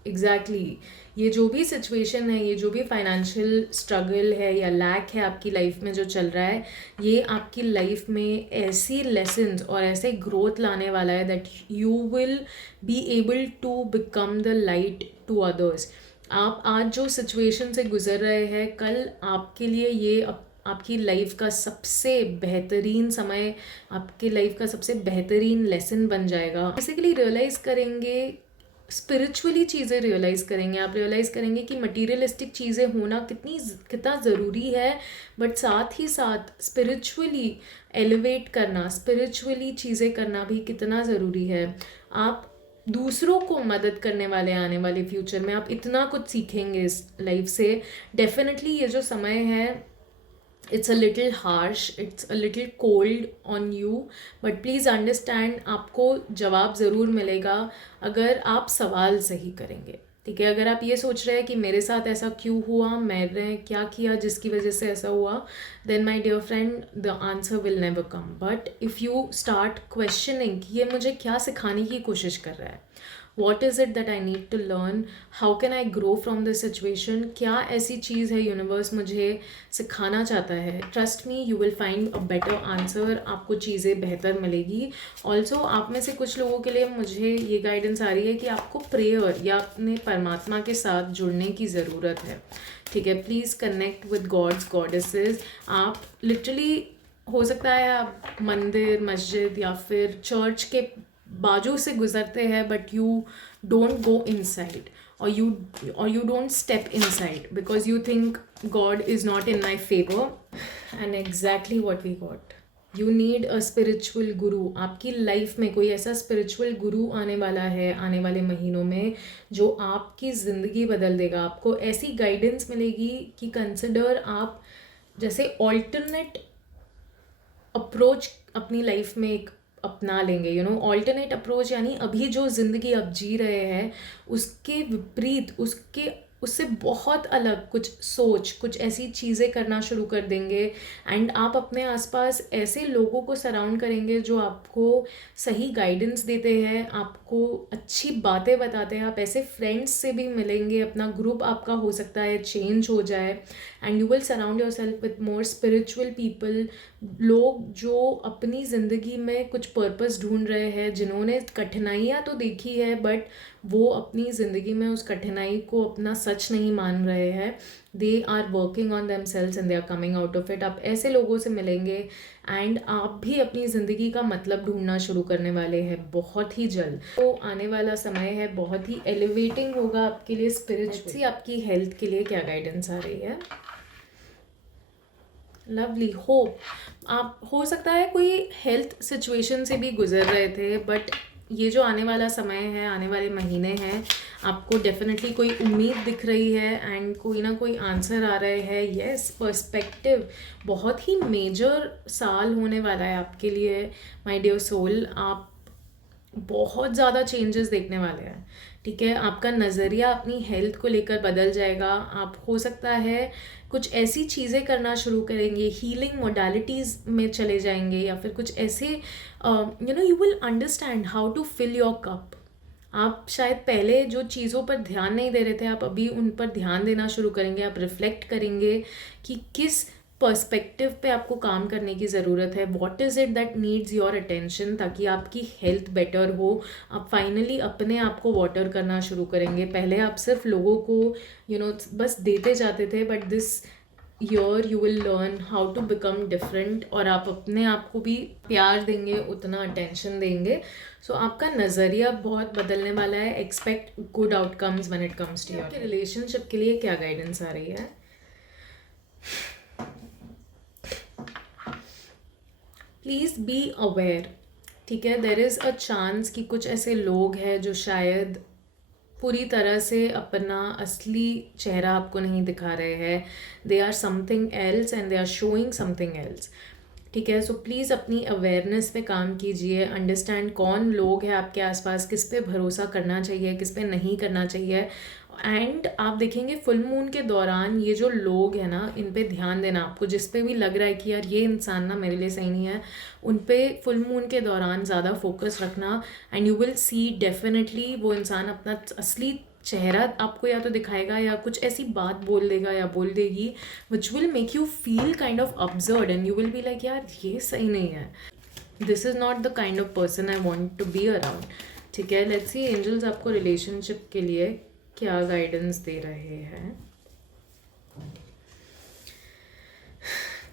एग्जैक्टली ये जो भी सिचुएशन है, ये जो भी फाइनेंशियल स्ट्रगल है या लैक है आपकी लाइफ में जो चल रहा है, ये आपकी लाइफ में ऐसी लेसन्स और ऐसे ग्रोथ लाने वाला है that you will be able to become the light to others. आप आज जो सिचुएशन से गुजर रहे हैं कल आपके लिए ये आपकी लाइफ का सबसे बेहतरीन समय, आपके लाइफ का सबसे बेहतरीन लेसन बन जाएगा। बेसिकली रियलाइज़ करेंगे स्पिरिचुअली चीज़ें रियलाइज़ करेंगे, आप रियलाइज़ करेंगे कि मटीरियलिस्टिक चीज़ें होना कितना ज़रूरी है, बट साथ ही साथ स्पिरिचुअली एलिवेट करना, स्पिरिचुअली चीज़ें करना भी कितना ज़रूरी है। आप दूसरों को मदद करने वाले आने वाले फ्यूचर में आप इतना कुछ सीखेंगे इस लाइफ से। डेफिनेटली ये जो समय है, it's a little harsh, it's a little cold on you, but please understand आपको जवाब ज़रूर मिलेगा अगर आप सवाल सही करेंगे। ठीक है, अगर आप ये सोच रहे हैं कि मेरे साथ ऐसा क्यों हुआ, मैंने क्या किया जिसकी वजह से ऐसा हुआ, then my dear friend the answer will never come. But if you start questioning कि ये मुझे क्या सिखाने की कोशिश कर रहा है, what is it that I need to learn, how can I grow from this situation, क्या ऐसी चीज़ है यूनिवर्स मुझे सिखाना चाहता है, trust me you will find a better answer, आपको चीज़ें बेहतर मिलेगी। ऑल्सो आप में से कुछ लोगों के लिए मुझे ये गाइडेंस आ रही है कि आपको प्रेयर या अपने परमात्मा के साथ जुड़ने की ज़रूरत है। ठीक है, please connect with gods goddesses. आप लिटरली, हो सकता है आप मंदिर, मस्जिद या फिर चर्च के बाजू से गुजरते हैं, but you don't go inside, or you don't step inside because you think God is not in my favor. And exactly what we got, you need a spiritual guru. आपकी लाइफ में कोई ऐसा spiritual गुरु आने वाला है आने वाले महीनों में जो आपकी ज़िंदगी बदल देगा। आपको ऐसी गाइडेंस मिलेगी कि कंसिडर आप जैसे ऑल्टरनेट अप्रोच अपनी लाइफ में एक अपना लेंगे। ऑल्टरनेट अप्रोच यानी अभी जो ज़िंदगी आप जी रहे हैं उसके विपरीत, उससे बहुत अलग कुछ सोच, कुछ ऐसी चीज़ें करना शुरू कर देंगे। एंड आप अपने आसपास ऐसे लोगों को सराउंड करेंगे जो आपको सही गाइडेंस देते हैं, आपको अच्छी बातें बताते हैं। आप ऐसे फ्रेंड्स से भी मिलेंगे, अपना ग्रुप आपका हो सकता है चेंज हो जाए। And you will surround your self with more spiritual people, लोग जो अपनी ज़िंदगी में कुछ पर्पस ढूंढ रहे हैं, जिन्होंने कठिनाइयाँ तो देखी है बट वो अपनी ज़िंदगी में उस कठिनाई को अपना सच नहीं मान रहे हैं। They are working on themselves and they are coming out of it. आप ऐसे लोगों से मिलेंगे एंड आप भी अपनी ज़िंदगी का मतलब ढूंढना शुरू करने वाले हैं बहुत ही जल्द। तो आने वाला समय है बहुत ही एलिवेटिंग होगा आपके लिए स्पिरिचुअली। आपकी हेल्थ के लिए क्या गाइडेंस आ रही है? Lovely, hope. आप हो सकता है कोई हेल्थ सिचुएशन से भी गुजर रहे थे, बट ये जो आने वाला समय है, आने वाले महीने हैं, आपको डेफिनेटली कोई उम्मीद दिख रही है एंड कोई ना कोई आंसर आ रहे हैं। येस, पर्सपेक्टिव, बहुत ही मेजर साल होने वाला है आपके लिए माय डियर सोल। आप बहुत ज़्यादा चेंजेस देखने वाले हैं। ठीक है, आपका नज़रिया अपनी हेल्थ को लेकर बदल जाएगा। आप हो सकता है कुछ ऐसी चीज़ें करना शुरू करेंगे, हीलिंग मोडालिटीज़ में चले जाएंगे, या फिर कुछ ऐसे you will understand how to fill your cup. आप शायद पहले जो चीज़ों पर ध्यान नहीं दे रहे थे, आप अभी उन पर ध्यान देना शुरू करेंगे। आप रिफ्लेक्ट करेंगे कि किस पर्सपेक्टिव पे आपको काम करने की ज़रूरत है, what is it that needs your attention, ताकि आपकी हेल्थ बेटर हो। आप फाइनली अपने आप को वाटर करना शुरू करेंगे। पहले आप सिर्फ लोगों को बस देते जाते थे, but this year you will learn how to become different, और आप अपने आप को भी प्यार देंगे, उतना अटेंशन देंगे। सो आपका नज़रिया बहुत बदलने वाला है। Expect good outcomes when it comes to your relationship के लिए क्या गाइडेंस आ रही है? Please be aware. ठीक है, देर इज़ अ चांस कि कुछ ऐसे लोग हैं जो शायद पूरी तरह से अपना असली चेहरा आपको नहीं दिखा रहे हैं। They are something else and they are showing something else. ठीक है, सो प्लीज़ अपनी अवेयरनेस पे काम कीजिए। अंडरस्टैंड कौन लोग हैं आपके आसपास, किस पे भरोसा करना चाहिए, किस पे नहीं करना चाहिए। एंड आप देखेंगे फुल मून के दौरान ये जो लोग हैं ना, इन पे ध्यान देना। आपको जिस पे भी लग रहा है कि यार ये इंसान ना मेरे लिए सही नहीं है, उन पे फुल मून के दौरान ज़्यादा फोकस रखना। And you will C definitely वो इंसान अपना असली चेहरा आपको या तो दिखाएगा या कुछ ऐसी बात बोल देगा या बोल देगी which will make you feel kind of absurd, and you will be like यार ये सही नहीं है, this is not the kind of person I want to be around. ठीक है, लेट्स सी एंजल्स आपको रिलेशनशिप के लिए क्या गाइडेंस दे रहे हैं।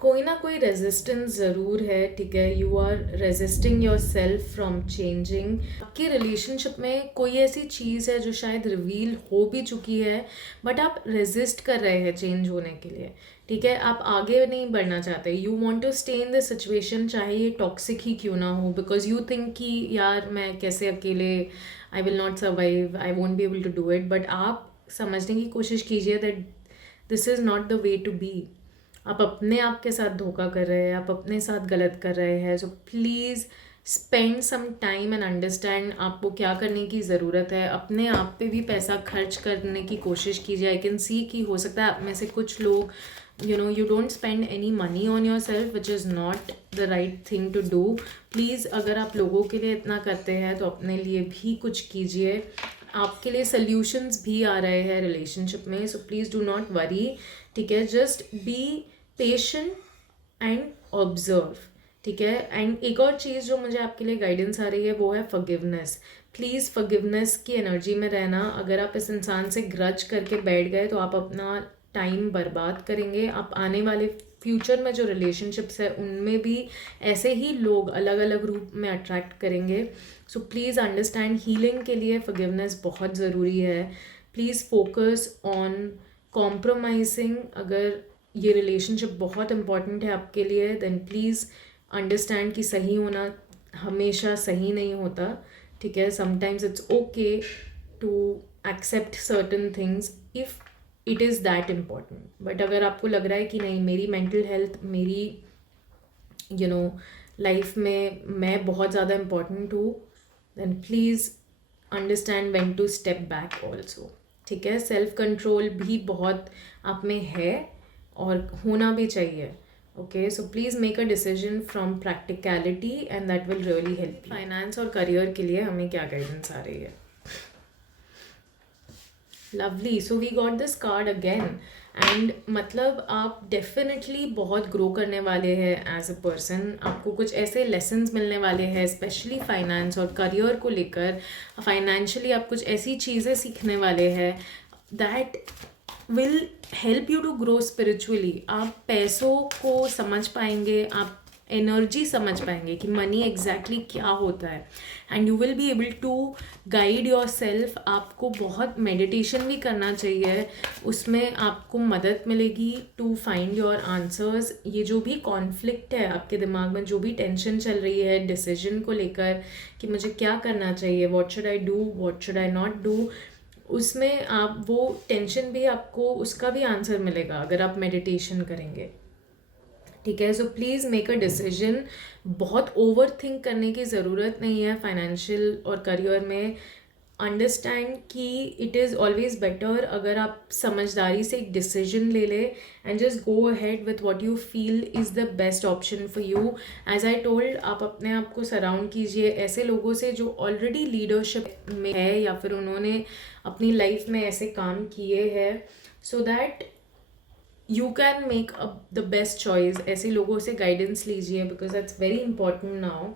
कोई ना कोई रेजिस्टेंस ज़रूर है, ठीक है. You are resisting yourself from changing. आपकी रिलेशनशिप में कोई ऐसी चीज़ है जो शायद रिवील हो भी चुकी है, बट आप रेजिस्ट कर रहे हैं चेंज होने के लिए, ठीक है. आप आगे नहीं बढ़ना चाहते. You want to stay in the situation, चाहे ये टॉक्सिक ही क्यों ना हो, बिकॉज यू थिंक कि यार मैं कैसे अकेले, I will not survive, I won't be able to do it. But आप समझने की कोशिश कीजिए that this is not the way to be. आप अपने आप के साथ धोखा कर रहे हैं, आप अपने साथ गलत कर रहे हैं. So please spend some time and understand आपको क्या करने की ज़रूरत है. अपने आप पे भी पैसा खर्च करने की कोशिश कीजिए. आई कैन सी कि हो सकता है आप में से कुछ लोग you don't spend any money on yourself, which is not the right thing to do. Please अगर आप लोगों के लिए इतना करते हैं तो अपने लिए भी कुछ कीजिए. आपके लिए सल्यूशंस भी आ रहे हैं रिलेशनशिप में. सो प्लीज़ डू नॉट वरी, ठीक है. Just be patient and observe, ठीक है. एंड एक और चीज़ जो मुझे आपके लिए गाइडेंस आ रही है वो है फॉरगिवनेस. प्लीज़ फॉरगिवनेस की एनर्जी में रहना. अगर आप इस इंसान से ग्रज करके बैठ गए तो आप अपना टाइम बर्बाद करेंगे. आप आने वाले फ्यूचर में जो रिलेशनशिप्स है उनमें भी ऐसे ही लोग अलग अलग रूप में अट्रैक्ट करेंगे. सो प्लीज़ अंडरस्टैंड, हीलिंग के लिए फॉरगिवनेस बहुत ज़रूरी है. Please focus on compromising. अगर ये रिलेशनशिप बहुत इम्पॉर्टेंट है आपके लिए, देन प्लीज़ अंडरस्टैंड कि सही होना हमेशा सही नहीं होता, ठीक है. Sometimes it's okay to accept certain things if it is that important. But अगर आपको लग रहा है कि नहीं, मेरी मेंटल हेल्थ, मेरी लाइफ में मैं बहुत ज़्यादा इम्पॉर्टेंट हूँ, then please understand when to step back also, ठीक है. सेल्फ कंट्रोल भी बहुत आप में है और होना भी चाहिए, okay. So please make a decision from practicality and that will really help. Finance और करियर के लिए हमें क्या गाइडेंस आ रही है? Lovely. So we got this card again. And मतलब आप डेफिनेटली बहुत ग्रो करने वाले हैं एज अ पर्सन. आपको कुछ ऐसे लेसन्स मिलने वाले हैं स्पेशली फाइनेंस और करियर को लेकर. फाइनेंशियली आप कुछ ऐसी चीज़ें सीखने वाले हैं that will help you to grow spiritually. आप पैसों को समझ पाएंगे, आप एनर्जी समझ पाएंगे कि मनी एग्जैक्टली क्या होता है. And you will be able to guide yourself. आपको बहुत मेडिटेशन भी करना चाहिए, उसमें आपको मदद मिलेगी टू फाइंड योर आंसर्स. ये जो भी कॉन्फ्लिक्ट है आपके दिमाग में, जो भी टेंशन चल रही है डिसीजन को लेकर कि मुझे क्या करना चाहिए, what should I do, what should I not do, उसमें आप वो टेंशन भी आपको उसका भी आंसर मिलेगा अगर आप मेडिटेशन करेंगे, ठीक है. So please make a decision. बहुत ओवर थिंक करने की ज़रूरत नहीं है फाइनेंशियल और करियर में. अंडरस्टैंड कि इट इज़ ऑलवेज बेटर अगर आप समझदारी से एक डिसीजन ले ले and just go ahead with what you feel is the best option for you. As I told, आप अपने आप को सराउंड कीजिए ऐसे लोगों से जो ऑलरेडी लीडरशिप में है या फिर उन्होंने अपनी लाइफ में ऐसे काम किए हैं, so that you can make the best choice. ऐसे लोगों से गाइडेंस लीजिए because that's very important now.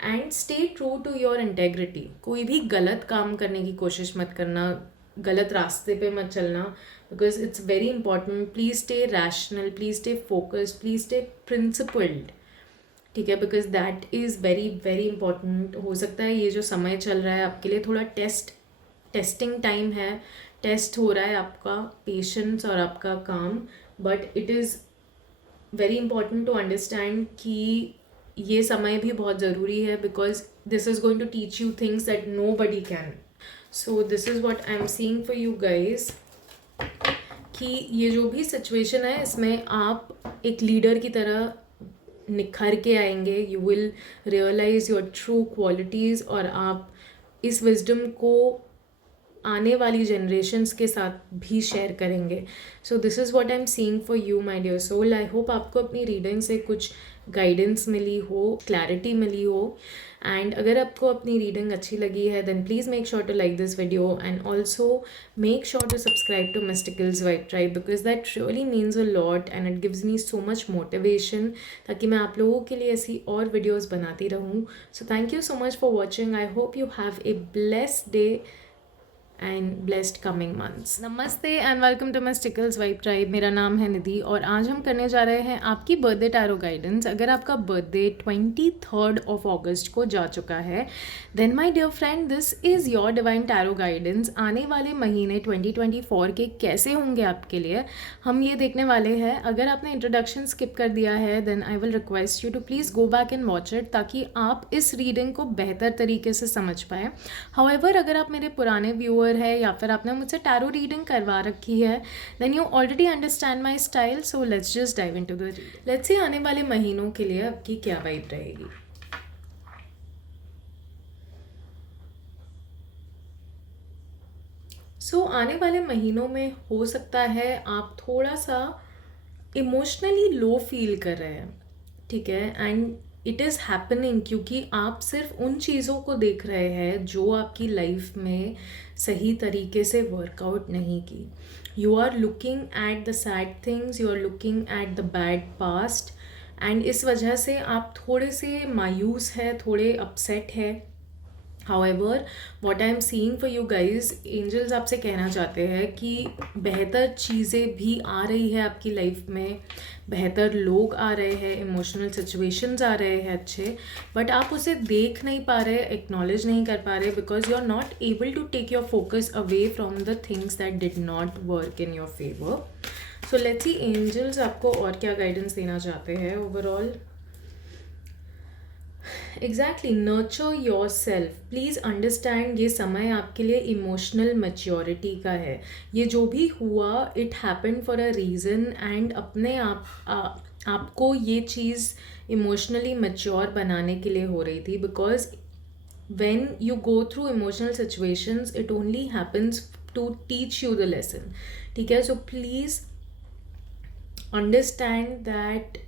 And stay true to your integrity. कोई भी गलत काम करने की कोशिश मत करना, गलत रास्ते पे मत चलना, because it's very important. Please stay rational, please stay focused, please stay principled, ठीक है. Because that is very very important. हो सकता है ये जो समय चल रहा है आपके लिए थोड़ा टेस्टिंग टाइम है. टेस्ट हो रहा है आपका पेशेंस और आपका काम, but it is very important to understand कि ये समय भी बहुत ज़रूरी है because this is going to teach you things that nobody can. So this is what I am seeing for you guys कि ये जो भी सिचुएशन है इसमें आप एक लीडर की तरह निखर के आएंगे. You will realise your true qualities और आप इस विजडम को आने वाली जनरेशन्स के साथ भी शेयर करेंगे. So this is what I am seeing for you my dear soul. I hope आपको अपनी रीडिंग से कुछ गाइडेंस मिली हो, क्लैरिटी मिली हो. एंड अगर आपको अपनी रीडिंग अच्छी लगी है then please make sure to like this video and also make sure to subscribe to मिस्टिकल्स vibe tribe because that really means a lot and it gives me so much motivation, ताकि मैं आप लोगों के लिए ऐसी और वीडियोज़ बनाती रहूँ. So thank you so much for watching. I hope you have a blessed day. And blessed coming months. नमस्ते and welcome to mysticals vibe tribe. मेरा नाम है निधि और आज हम करने जा रहे हैं आपकी बर्थडे टैरो गाइडेंस। अगर आपका बर्थडे 23 अगस्त को जा चुका है then my dear friend this is your divine tarot guidance. आने वाले महीने 2024 के कैसे होंगे आपके लिए हम ये देखने वाले हैं। अगर आपने इंट्रोडक्शन स्किप कर दिया है then I will request you to please go back and watch it ताकि आप इस रीडिंग को बेहतर तरीके से समझ पाएँ। हाउएवर अगर आप मेरे पुराने व्यूअर है या फिर आपने मुझसे टैरो रीडिंग करवा रखी है then you already understand my style. So let's just dive into the reading. Let's see आने वाले महीनों के लिए आपकी क्या वाइब रहेगी। आने वाले महीनों में हो सकता है आप थोड़ा सा इमोशनली लो फील कर रहे हैं, ठीक है, एंड इट इज़ हैपनिंग क्योंकि आप सिर्फ उन चीज़ों को देख रहे हैं जो आपकी लाइफ में सही तरीके से वर्कआउट नहीं की। You are looking at the sad things, you are looking at the bad past and इस वजह से आप थोड़े से मायूस है, थोड़े अपसेट है। However what I am seeing for you guys, angels आपसे कहना चाहते हैं कि बेहतर चीज़ें भी आ रही है आपकी लाइफ में, बेहतर लोग आ रहे हैं, इमोशनल सिचुएशंस आ रहे हैं अच्छे, बट आप उसे देख नहीं पा रहे, एक्नॉलेज नहीं कर पा रहे because you are not able to take your focus away from the things that did not work in your favour. So let's see angels आपको और क्या गाइडेंस देना चाहते हैं overall. Exactly, nurture yourself. Please understand ये समय आपके लिए इमोशनल मैच्योरिटी का है। ये जो भी हुआ it happen for a reason and अपने आपको ये चीज़ इमोशनली मैच्योर बनाने के लिए हो रही थी because when you go through emotional situations it only happens to teach you the lesson, ठीक है। so please understand that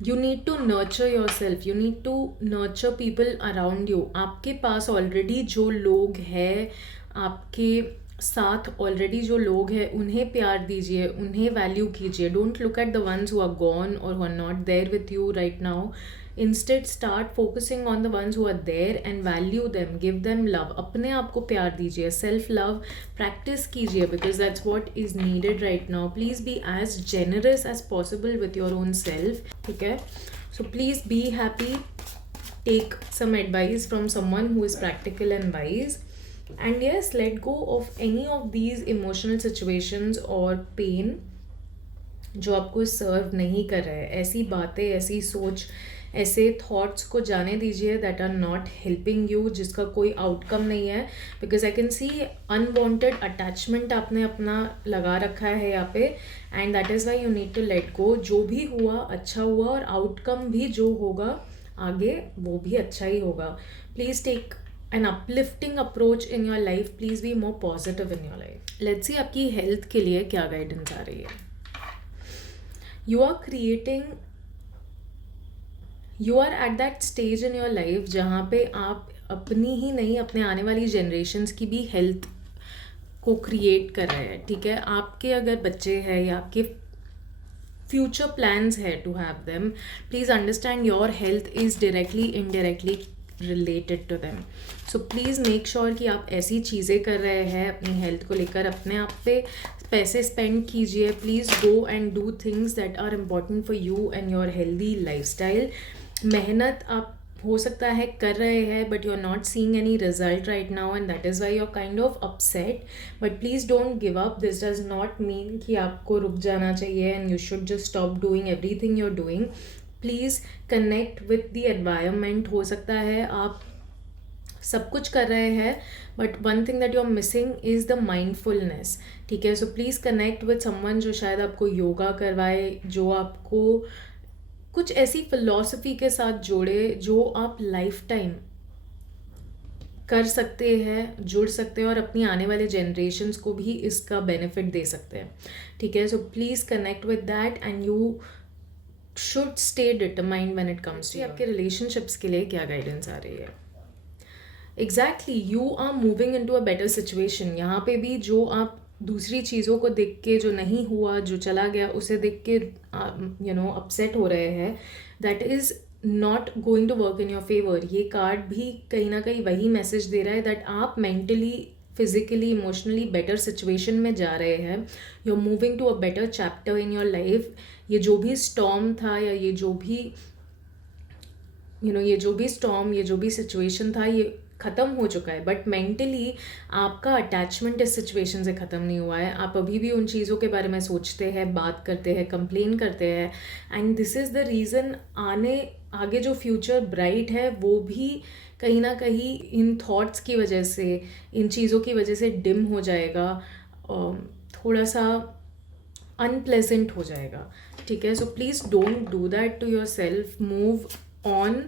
you need to nurture yourself, you need to nurture people around you। आपके पास already जो लोग हैं, आपके साथ already जो लोग हैं उन्हें प्यार दीजिए, उन्हें वैल्यू कीजिए। Don't look at the ones who are gone और who are not there with you right now. Instead start focusing on the ones who are there and value them, give them love. अपने आप को प्यार दीजिए, self love practice कीजिए because that's what is needed right now. Please be as generous as possible with your own self, ठीक है। So please be happy, take some advice from someone who is practical and wise and yes, let go of any of these emotional situations और pain जो आपको सर्व नहीं कर रहे हैं। ऐसी बातें, ऐसी सोच, ऐसे थॉट्स को जाने दीजिए that are not helping you, जिसका कोई आउटकम नहीं है। Because I can see unwanted attachment आपने अपना लगा रखा है यहाँ पे and that is why you need to let go. जो भी हुआ अच्छा हुआ और आउटकम भी जो होगा आगे वो भी अच्छा ही होगा। Please take an uplifting approach in your life, please be more positive in your life। let's see आपकी हेल्थ के लिए क्या गाइडेंस आ रही है। you are creating, you are at that stage in your life जहाँ पे आप अपनी ही नहीं अपने आने वाली जनरेशन्स की भी हेल्थ को क्रिएट कर रहे हैं, ठीक है। आपके अगर बच्चे हैं या आपके फ्यूचर प्लान्स है to have them, please understand your health is directly indirectly related to them. So please make sure कि आप ऐसी चीज़ें कर रहे हैं अपनी हेल्थ को लेकर, अपने आप पे पैसे स्पेंड कीजिए। Please go and do things that are important for you and your healthy lifestyle. मेहनत आप हो सकता है कर रहे हैं but you are not seeing any result right now and that is why you are kind of upset, but please don't give up. This does not mean कि आपको रुक जाना चाहिए and you should just stop doing everything you are doing. Please connect with the environment. हो सकता है आप सब कुछ कर रहे हैं but one thing that you are missing is the mindfulness, ठीक है। So please connect with someone जो शायद आपको योगा करवाए, जो आपको कुछ ऐसी फिलॉसफी के साथ जोड़े जो आप लाइफ टाइम कर सकते हैं, जुड़ सकते हैं और अपनी आने वाले जनरेशन्स को भी इसका बेनिफिट दे सकते हैं, ठीक है। So please connect with that and you should stay determined when it comes to आपके रिलेशनशिप्स के लिए क्या गाइडेंस आ रही है। Exactly, you are moving into a better situation. यहाँ पे भी जो आप दूसरी चीज़ों को देख के, जो नहीं हुआ, जो चला गया, उसे देख के अपसेट हो रहे हैं, that is not going to work in your favour. ये कार्ड भी कहीं ना कहीं वही मैसेज दे रहा है दैट आप mentally, physically, emotionally better situation में जा रहे हैं। You are moving to a better chapter in your life. ये जो भी स्टॉर्म था, या ये जो भी ये जो भी स्टॉर्म, ये जो भी सिचुएशन था, ये ख़त्म हो चुका है। बट मेंटली आपका अटैचमेंट इस सिचुएशन से ख़त्म नहीं हुआ है। आप अभी भी उन चीज़ों के बारे में सोचते हैं, बात करते हैं, कंप्लेन करते हैं। And this is the reason आगे जो फ्यूचर ब्राइट है वो भी कहीं ना कहीं इन थॉट्स की वजह से, इन चीज़ों की वजह से डिम हो जाएगा, थोड़ा सा अनप्लेजेंट हो जाएगा। ठीक है, so please don't do that to yourself. Move on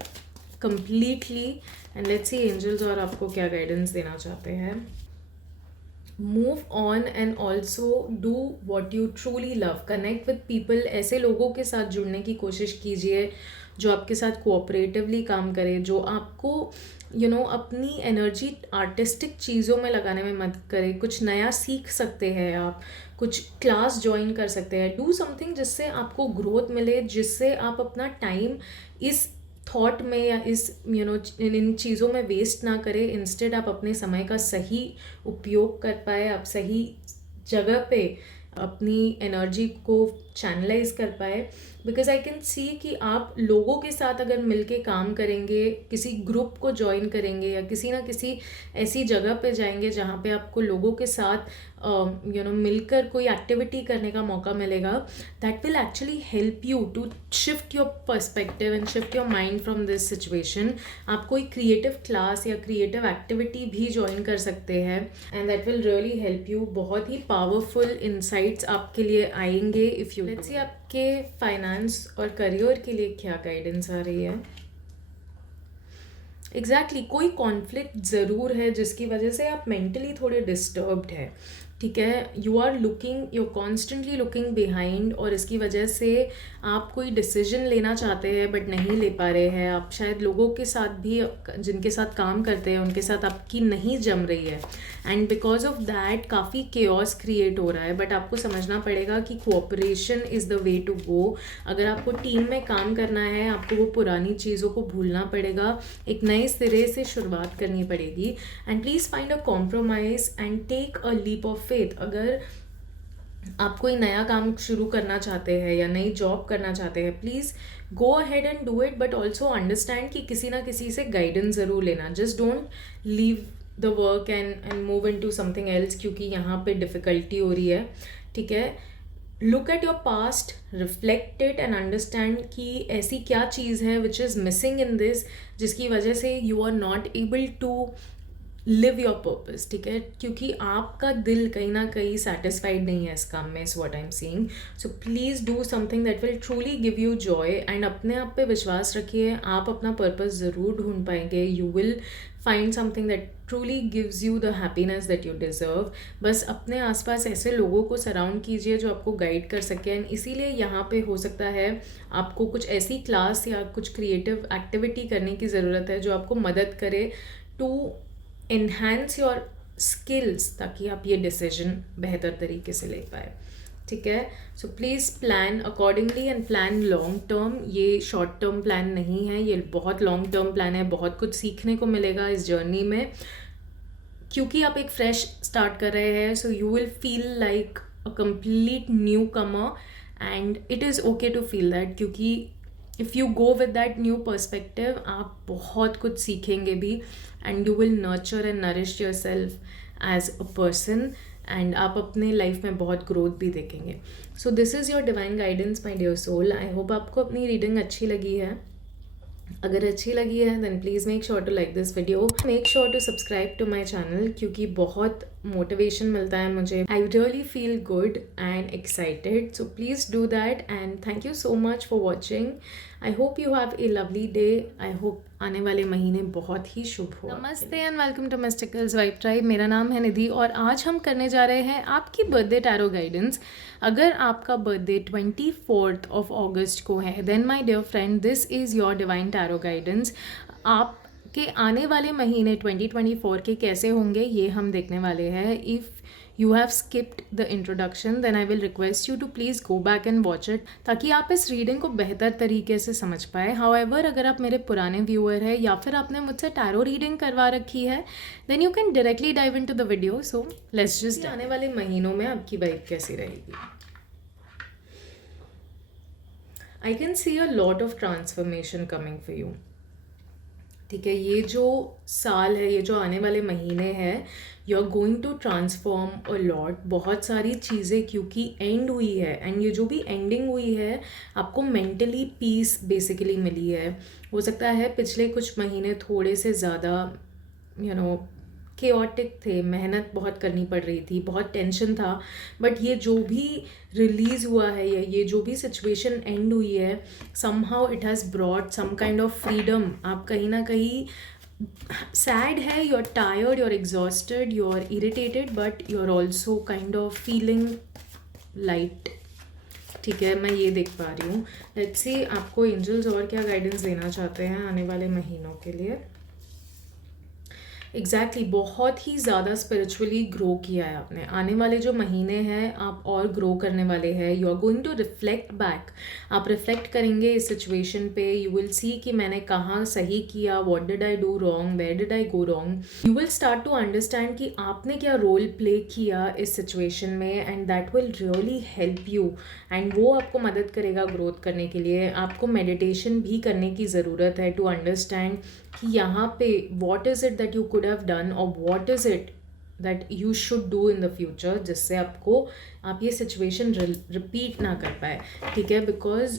completely and let's see angels और आपको क्या गाइडेंस देना चाहते हैं। Move on and also do what you truly love. Connect with people. ऐसे लोगों के साथ जुड़ने की कोशिश कीजिए जो आपके साथ कोऑपरेटिवली काम करे, जो आपको अपनी एनर्जी आर्टिस्टिक चीज़ों में लगाने में मदद करे। कुछ नया सीख सकते हैं आप, कुछ क्लास ज्वाइन कर सकते हैं। डू समथिंग जिससे आपको ग्रोथ मिले, जिससे आप अपना टाइम इस थॉट में या इस इन चीज़ों में वेस्ट ना करें। इंस्टेड आप अपने समय का सही उपयोग कर पाए, आप सही जगह पे अपनी एनर्जी को चैनलाइज कर पाए। बिकॉज आई कैन सी कि आप लोगों के साथ अगर मिलके काम करेंगे, किसी ग्रुप को ज्वाइन करेंगे या किसी ना किसी ऐसी जगह पे जाएंगे जहाँ पे आपको लोगों के साथ मिलकर कोई एक्टिविटी करने का मौका मिलेगा, that will actually help you to shift your perspective and shift your mind from this situation. आप कोई क्रिएटिव क्लास या क्रिएटिव एक्टिविटी भी ज्वाइन कर सकते हैं and that will really help you. बहुत ही पावरफुल इंसाइट्स आपके लिए आएंगे इफ़ यू लेट्स सी आपके फाइनेंस और करियर के लिए क्या गाइडेंस आ रही है। एग्जैक्टली कोई कॉन्फ्लिक्ट ज़रूर है जिसकी वजह से आप मेंटली थोड़े डिस्टर्ब्ड है। ठीक है, you are constantly looking behind और इसकी वजह से आप कोई डिसीजन लेना चाहते हैं बट नहीं ले पा रहे हैं। आप शायद लोगों के साथ भी, जिनके साथ काम करते हैं उनके साथ आपकी नहीं जम रही है एंड बिकॉज ऑफ दैट काफ़ी केओस क्रिएट हो रहा है। बट आपको समझना पड़ेगा कि cooperation is the way to go. अगर आपको टीम में काम करना है, आपको वो पुरानी चीज़ों को भूलना पड़ेगा, एक नए सिरे से शुरुआत करनी पड़ेगी। And please find a compromise and take a leap of faith. अगर आप कोई नया काम शुरू करना चाहते हैं या नई जॉब करना चाहते हैं, please go ahead and do it, but also understand कि किसी ना किसी से गाइडेंस ज़रूर लेना। Just don't leave the work and move into something else क्योंकि यहाँ पे डिफ़िकल्टी हो रही है। ठीक है, look at your past, reflect it and understand कि ऐसी क्या चीज़ है which is missing in this, जिसकी वजह से you are not able to live your purpose. ठीक है, क्योंकि आपका दिल कहीं ना कहीं सेटिस्फाइड नहीं है इस काम में, इस what I am seeing. So please do something that will truly give you Joy and अपने आप पे विश्वास रखिए, आप अपना पर्पस ज़रूर ढूंढ पाएंगे। You will find something that truly gives you the happiness that you deserve. बस अपने आसपास ऐसे लोगों को सराउंड कीजिए जो आपको गाइड कर सके। एंड इसीलिए यहाँ पे हो सकता है आपको कुछ ऐसी क्लास या कुछ क्रिएटिव एक्टिविटी करने की ज़रूरत है जो आपको मदद करे टू एनहांस योर स्किल्स, ताकि आप ये डिसीजन बेहतर तरीके से ले पाए। ठीक है, so please plan accordingly and plan long term. ये शॉर्ट टर्म प्लान नहीं है, ये बहुत लॉन्ग टर्म प्लान है। बहुत कुछ सीखने को मिलेगा इस जर्नी में क्योंकि आप एक फ्रेश स्टार्ट कर रहे हैं। So you will feel like a complete newcomer and it is okay to feel that, क्योंकि if you go with that new perspective आप बहुत कुछ सीखेंगे भी and you will nurture and nourish yourself as a person and आप अपने life में बहुत ग्रोथ भी देखेंगे। So this is your divine guidance my dear soul. I hope आपको अपनी रीडिंग अच्छी लगी है। अगर अच्छी लगी है then please make sure to like this video, make sure to subscribe to my channel क्योंकि बहुत मोटिवेशन मिलता है मुझे। I really feel good and excited, so please do that and thank you so much for watching. I hope you have a lovely day. I hope आने वाले महीने बहुत ही शुभ हो। नमस्ते and welcome to मिस्टिकल्स vibe tribe. मेरा नाम है निधि और आज हम करने जा रहे हैं आपकी बर्थडे टैरो गाइडेंस। अगर आपका बर्थडे 24 अगस्त को है then my dear friend this is your divine tarot guidance. आपके आने वाले महीने 2024 के कैसे होंगे ये हम देखने वाले हैं। If you have skipped the introduction, then I will request you to please go back and watch it, ताकि आप इस रीडिंग को बेहतर तरीके से समझ पाए. However, अगर आप मेरे पुराने व्यूअर हैं या फिर आपने मुझसे टैरो रीडिंग करवा रखी है, then you can directly dive into the video. So let's just आने वाले महीनों में आपकी वाइब कैसी रहेगी. I can see a lot of transformation coming for you. ठीक है, ये जो साल है, ये जो आने वाले महीने हैं, you are going to transform a lot. बहुत सारी चीज़ें क्योंकि एंड हुई है, एंड ये जो भी एंडिंग हुई है आपको मेंटली पीस बेसिकली मिली है. हो सकता है पिछले कुछ महीने थोड़े से ज़्यादा केओटिक थे, मेहनत बहुत करनी पड़ रही थी, बहुत टेंशन था, बट ये जो भी रिलीज़ हुआ है या ये जो भी सिचुएशन एंड हुई है, somehow it has brought some kind of freedom. आप कहीं ना कहीं सैड है, you are tired, you are exhausted, you are irritated, but you are also kind of feeling light. ठीक है, मैं ये देख पा रही हूँ. लेट्स सी आपको एंजल्स और क्या गाइडेंस देना चाहते हैं आने वाले महीनों के लिए. एग्जैक्टली बहुत ही ज़्यादा स्पिरिचुअली ग्रो किया है आपने. आने वाले जो महीने हैं आप और ग्रो करने वाले हैं. You are going to reflect back. आप रिफ्लेक्ट करेंगे इस सिचुएशन पे. यू विल सी कि मैंने कहाँ सही किया, what did I do wrong, where did I go wrong. You will start to understand कि आपने क्या रोल प्ले किया इस सिचुएशन में, and that will really help you. And वो आपको मदद करेगा ग्रोथ करने के लिए. आपको मेडिटेशन भी करने की ज़रूरत है टू अंडरस्टैंड कि यहाँ पे what is it that you could have done और what is it that you should do in the future, जिससे आप ये सिचुएशन रिपीट ना कर पाए. ठीक है, बिकॉज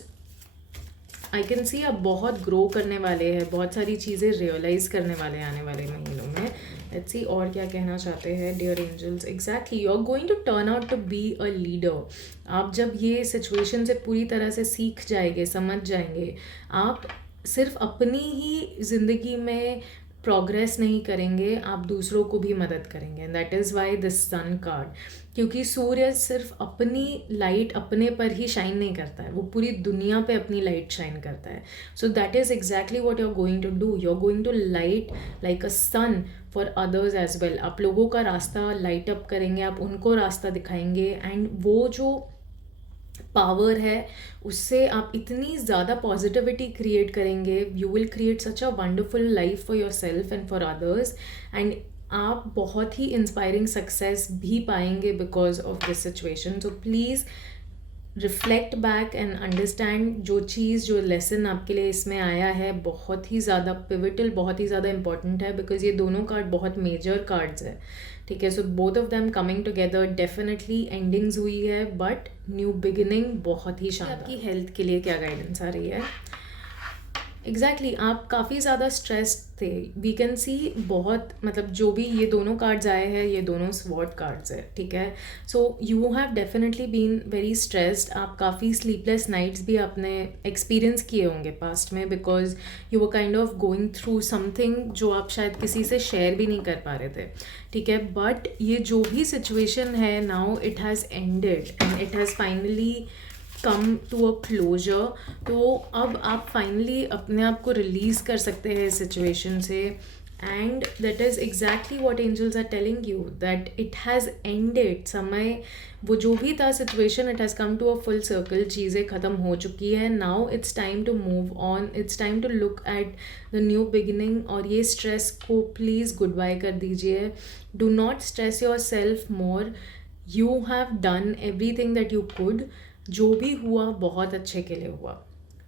आई कैन सी आप बहुत ग्रो करने वाले हैं, बहुत सारी चीज़ें रियलाइज़ करने वाले हैं आने वाले महीनों में. लेट्स सी और क्या कहना चाहते हैं dear angels. Exactly you are going to turn out to be a leader. आप जब ये सिचुएशन से पूरी तरह से सीख जाएंगे, समझ जाएंगे, आप सिर्फ अपनी ही ज़िंदगी में प्रोग्रेस नहीं करेंगे, आप दूसरों को भी मदद करेंगे. That is why this sun card. क्योंकि सूर्य सिर्फ अपनी लाइट अपने पर ही शाइन नहीं करता है, वो पूरी दुनिया पे अपनी लाइट शाइन करता है. So that is exactly what you are going to do. You are going to light like a sun for others as well. आप लोगों का रास्ता लाइट अप करेंगे, आप उनको रास्ता दिखाएंगे, एंड वो जो पावर है उससे आप इतनी ज़्यादा पॉजिटिविटी क्रिएट करेंगे. You will create such a wonderful life for your self and for others, and आप बहुत ही इंस्पायरिंग सक्सेस भी पाएंगे because of this situation. So please reflect back and understand जो चीज़, जो लेसन आपके लिए इसमें आया है बहुत ही ज़्यादा पिविटल, बहुत ही ज़्यादा इंपॉर्टेंट है, बिकॉज ये दोनों कार्ड बहुत मेजर कार्ड्स है. ठीक है, so both of them coming together. Definitely endings हुई है बट न्यू बिगिनिंग बहुत ही शानदार. आपकी हेल्थ के लिए क्या गाइडेंस आ रही है. एग्जैक्टली आप काफ़ी ज़्यादा स्ट्रेस्ड थे. वी कैन सी बहुत, मतलब जो भी ये दोनों कार्ड्स आए हैं, ये दोनों स्वॉर्ड कार्ड्स है. ठीक है, so you have definitely been very stressed. आप काफ़ी स्लीपलेस नाइट्स भी आपने एक्सपीरियंस किए होंगे पास्ट में, because you were kind of going through something जो आप शायद किसी से शेयर भी नहीं कर पा रहे थे. ठीक है, बट ये जो भी सिचुएशन है now it has ended and it has finally come to a closure. तो अब आप फाइनली अपने आप को रिलीज़ कर सकते हैं इस सिचुएशन से, and that is exactly what angels are telling you, that it has ended. समय वो जो भी था situation, it has come to a full circle. चीज़ें ख़त्म हो चुकी है. Now it's time to move on, it's time to look at the new beginning. और ये स्ट्रेस को प्लीज़ गुड बाय कर दीजिए. Do not stress yourself more. You have done everything that you could. जो भी हुआ बहुत अच्छे के लिए हुआ.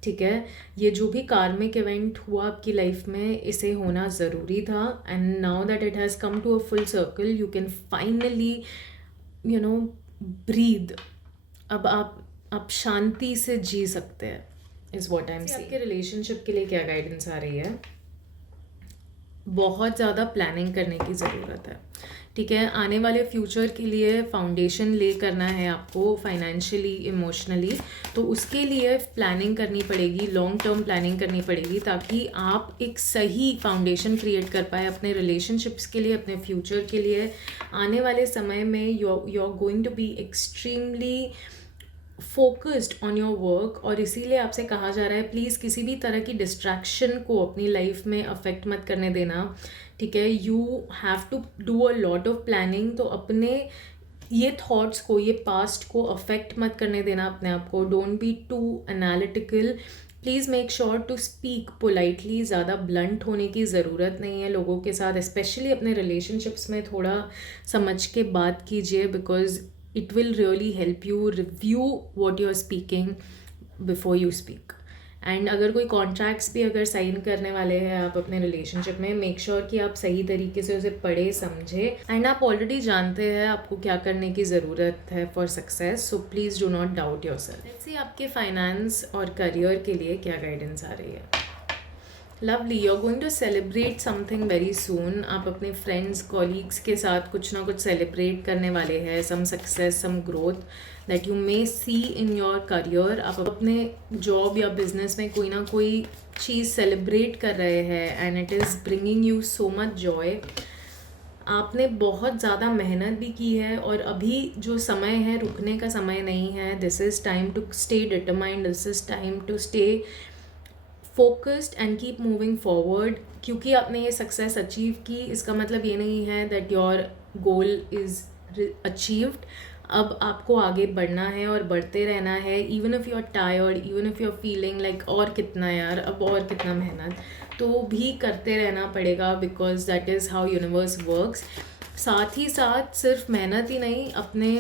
ठीक है, ये जो भी कार्मिक इवेंट हुआ आपकी लाइफ में, इसे होना ज़रूरी था. And now that it has come to a full circle, you can finally breathe. अब आप शांति से जी सकते हैं, is what I am saying. आपके रिलेशनशिप के लिए क्या गाइडेंस आ रही है. बहुत ज़्यादा प्लानिंग करने की ज़रूरत है. ठीक है, आने वाले फ्यूचर के लिए फाउंडेशन ले करना है आपको, फाइनेंशियली, इमोशनली. तो उसके लिए प्लानिंग करनी पड़ेगी, लॉन्ग टर्म प्लानिंग करनी पड़ेगी, ताकि आप एक सही फाउंडेशन क्रिएट कर पाए अपने रिलेशनशिप्स के लिए, अपने फ्यूचर के लिए. आने वाले समय में you are going to be extremely focused on your work. और इसीलिए आपसे कहा जा रहा है प्लीज़ किसी भी तरह की डिस्ट्रैक्शन को अपनी लाइफ में अफेक्ट मत करने देना. ठीक है, you have to do a lot of planning. तो अपने ये थॉट्स को, ये पास्ट को अफेक्ट मत करने देना अपने आप को. Don't be too analytical. Please make sure to speak politely. ज़्यादा ब्लंट होने की ज़रूरत नहीं है लोगों के साथ, स्पेशली अपने रिलेशनशिप्स में थोड़ा समझ के बात कीजिए, because it will really help you review what you are speaking before you speak. And अगर कोई कॉन्ट्रैक्ट्स भी अगर साइन करने वाले हैं आप अपने रिलेशनशिप में, मेक श्योर कि आप सही तरीके से उसे पढ़े समझे, एंड आप ऑलरेडी जानते हैं आपको क्या करने की ज़रूरत है for success. So please do not doubt your self. Let's see आपके फाइनेंस और करियर के लिए क्या गाइडेंस आ रही है. Lovely, you are going to celebrate something very soon. आप अपने फ्रेंड्स कॉलीग्स के साथ कुछ ना कुछ सेलिब्रेट करने वाले हैं. Some success, some growth that you may see in your career. आप अपने जॉब या बिजनेस में कोई ना कोई चीज़ सेलिब्रेट कर रहे हैं and it is bringing you so much Joy. आपने बहुत ज़्यादा मेहनत भी की है और अभी जो समय है रुकने का समय नहीं है. This is time to stay determined. This is time to stay focused and keep moving forward. क्योंकि आपने ये सक्सेस अचीव की, इसका मतलब ये नहीं है that your goal is achieved. अब आपको आगे बढ़ना है और बढ़ते रहना है. Even if you are tired, even if you are feeling like और कितना यार, अब और कितना मेहनत, तो भी करते रहना पड़ेगा, because that is how universe works. साथ ही साथ सिर्फ मेहनत ही नहीं, अपने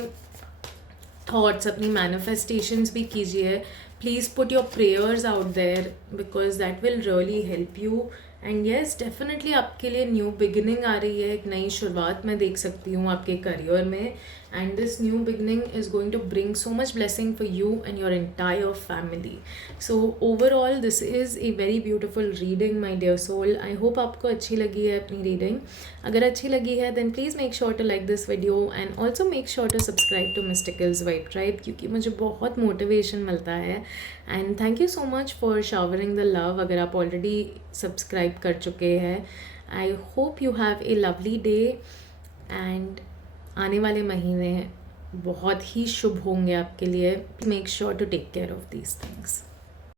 थॉट्स, अपनी मैनिफेस्टेशंस भी कीजिए. Please put your prayers out there, because that will really help you. And yes, definitely आपके लिए न्यू बिगिनिंग आ रही है. एक नई शुरुआत मैं देख सकती हूँ आपके करियर में. And this new beginning is going to bring so much blessing for you and your entire family. So overall this is a very beautiful reading my dear soul. I hope आपको अच्छी लगी है अपनी reading. अगर अच्छी लगी है then please make sure to like this video and also make sure to subscribe to मिस्टिकल्स vibe tribe, क्योंकि मुझे बहुत मोटिवेशन मिलता है. And thank you so much for showering the love. अगर आप ऑलरेडी सब्सक्राइब कर चुके हैं, I hope you have a lovely day. And आने वाले महीने बहुत ही शुभ होंगे आपके लिए. Make sure to take care of these things.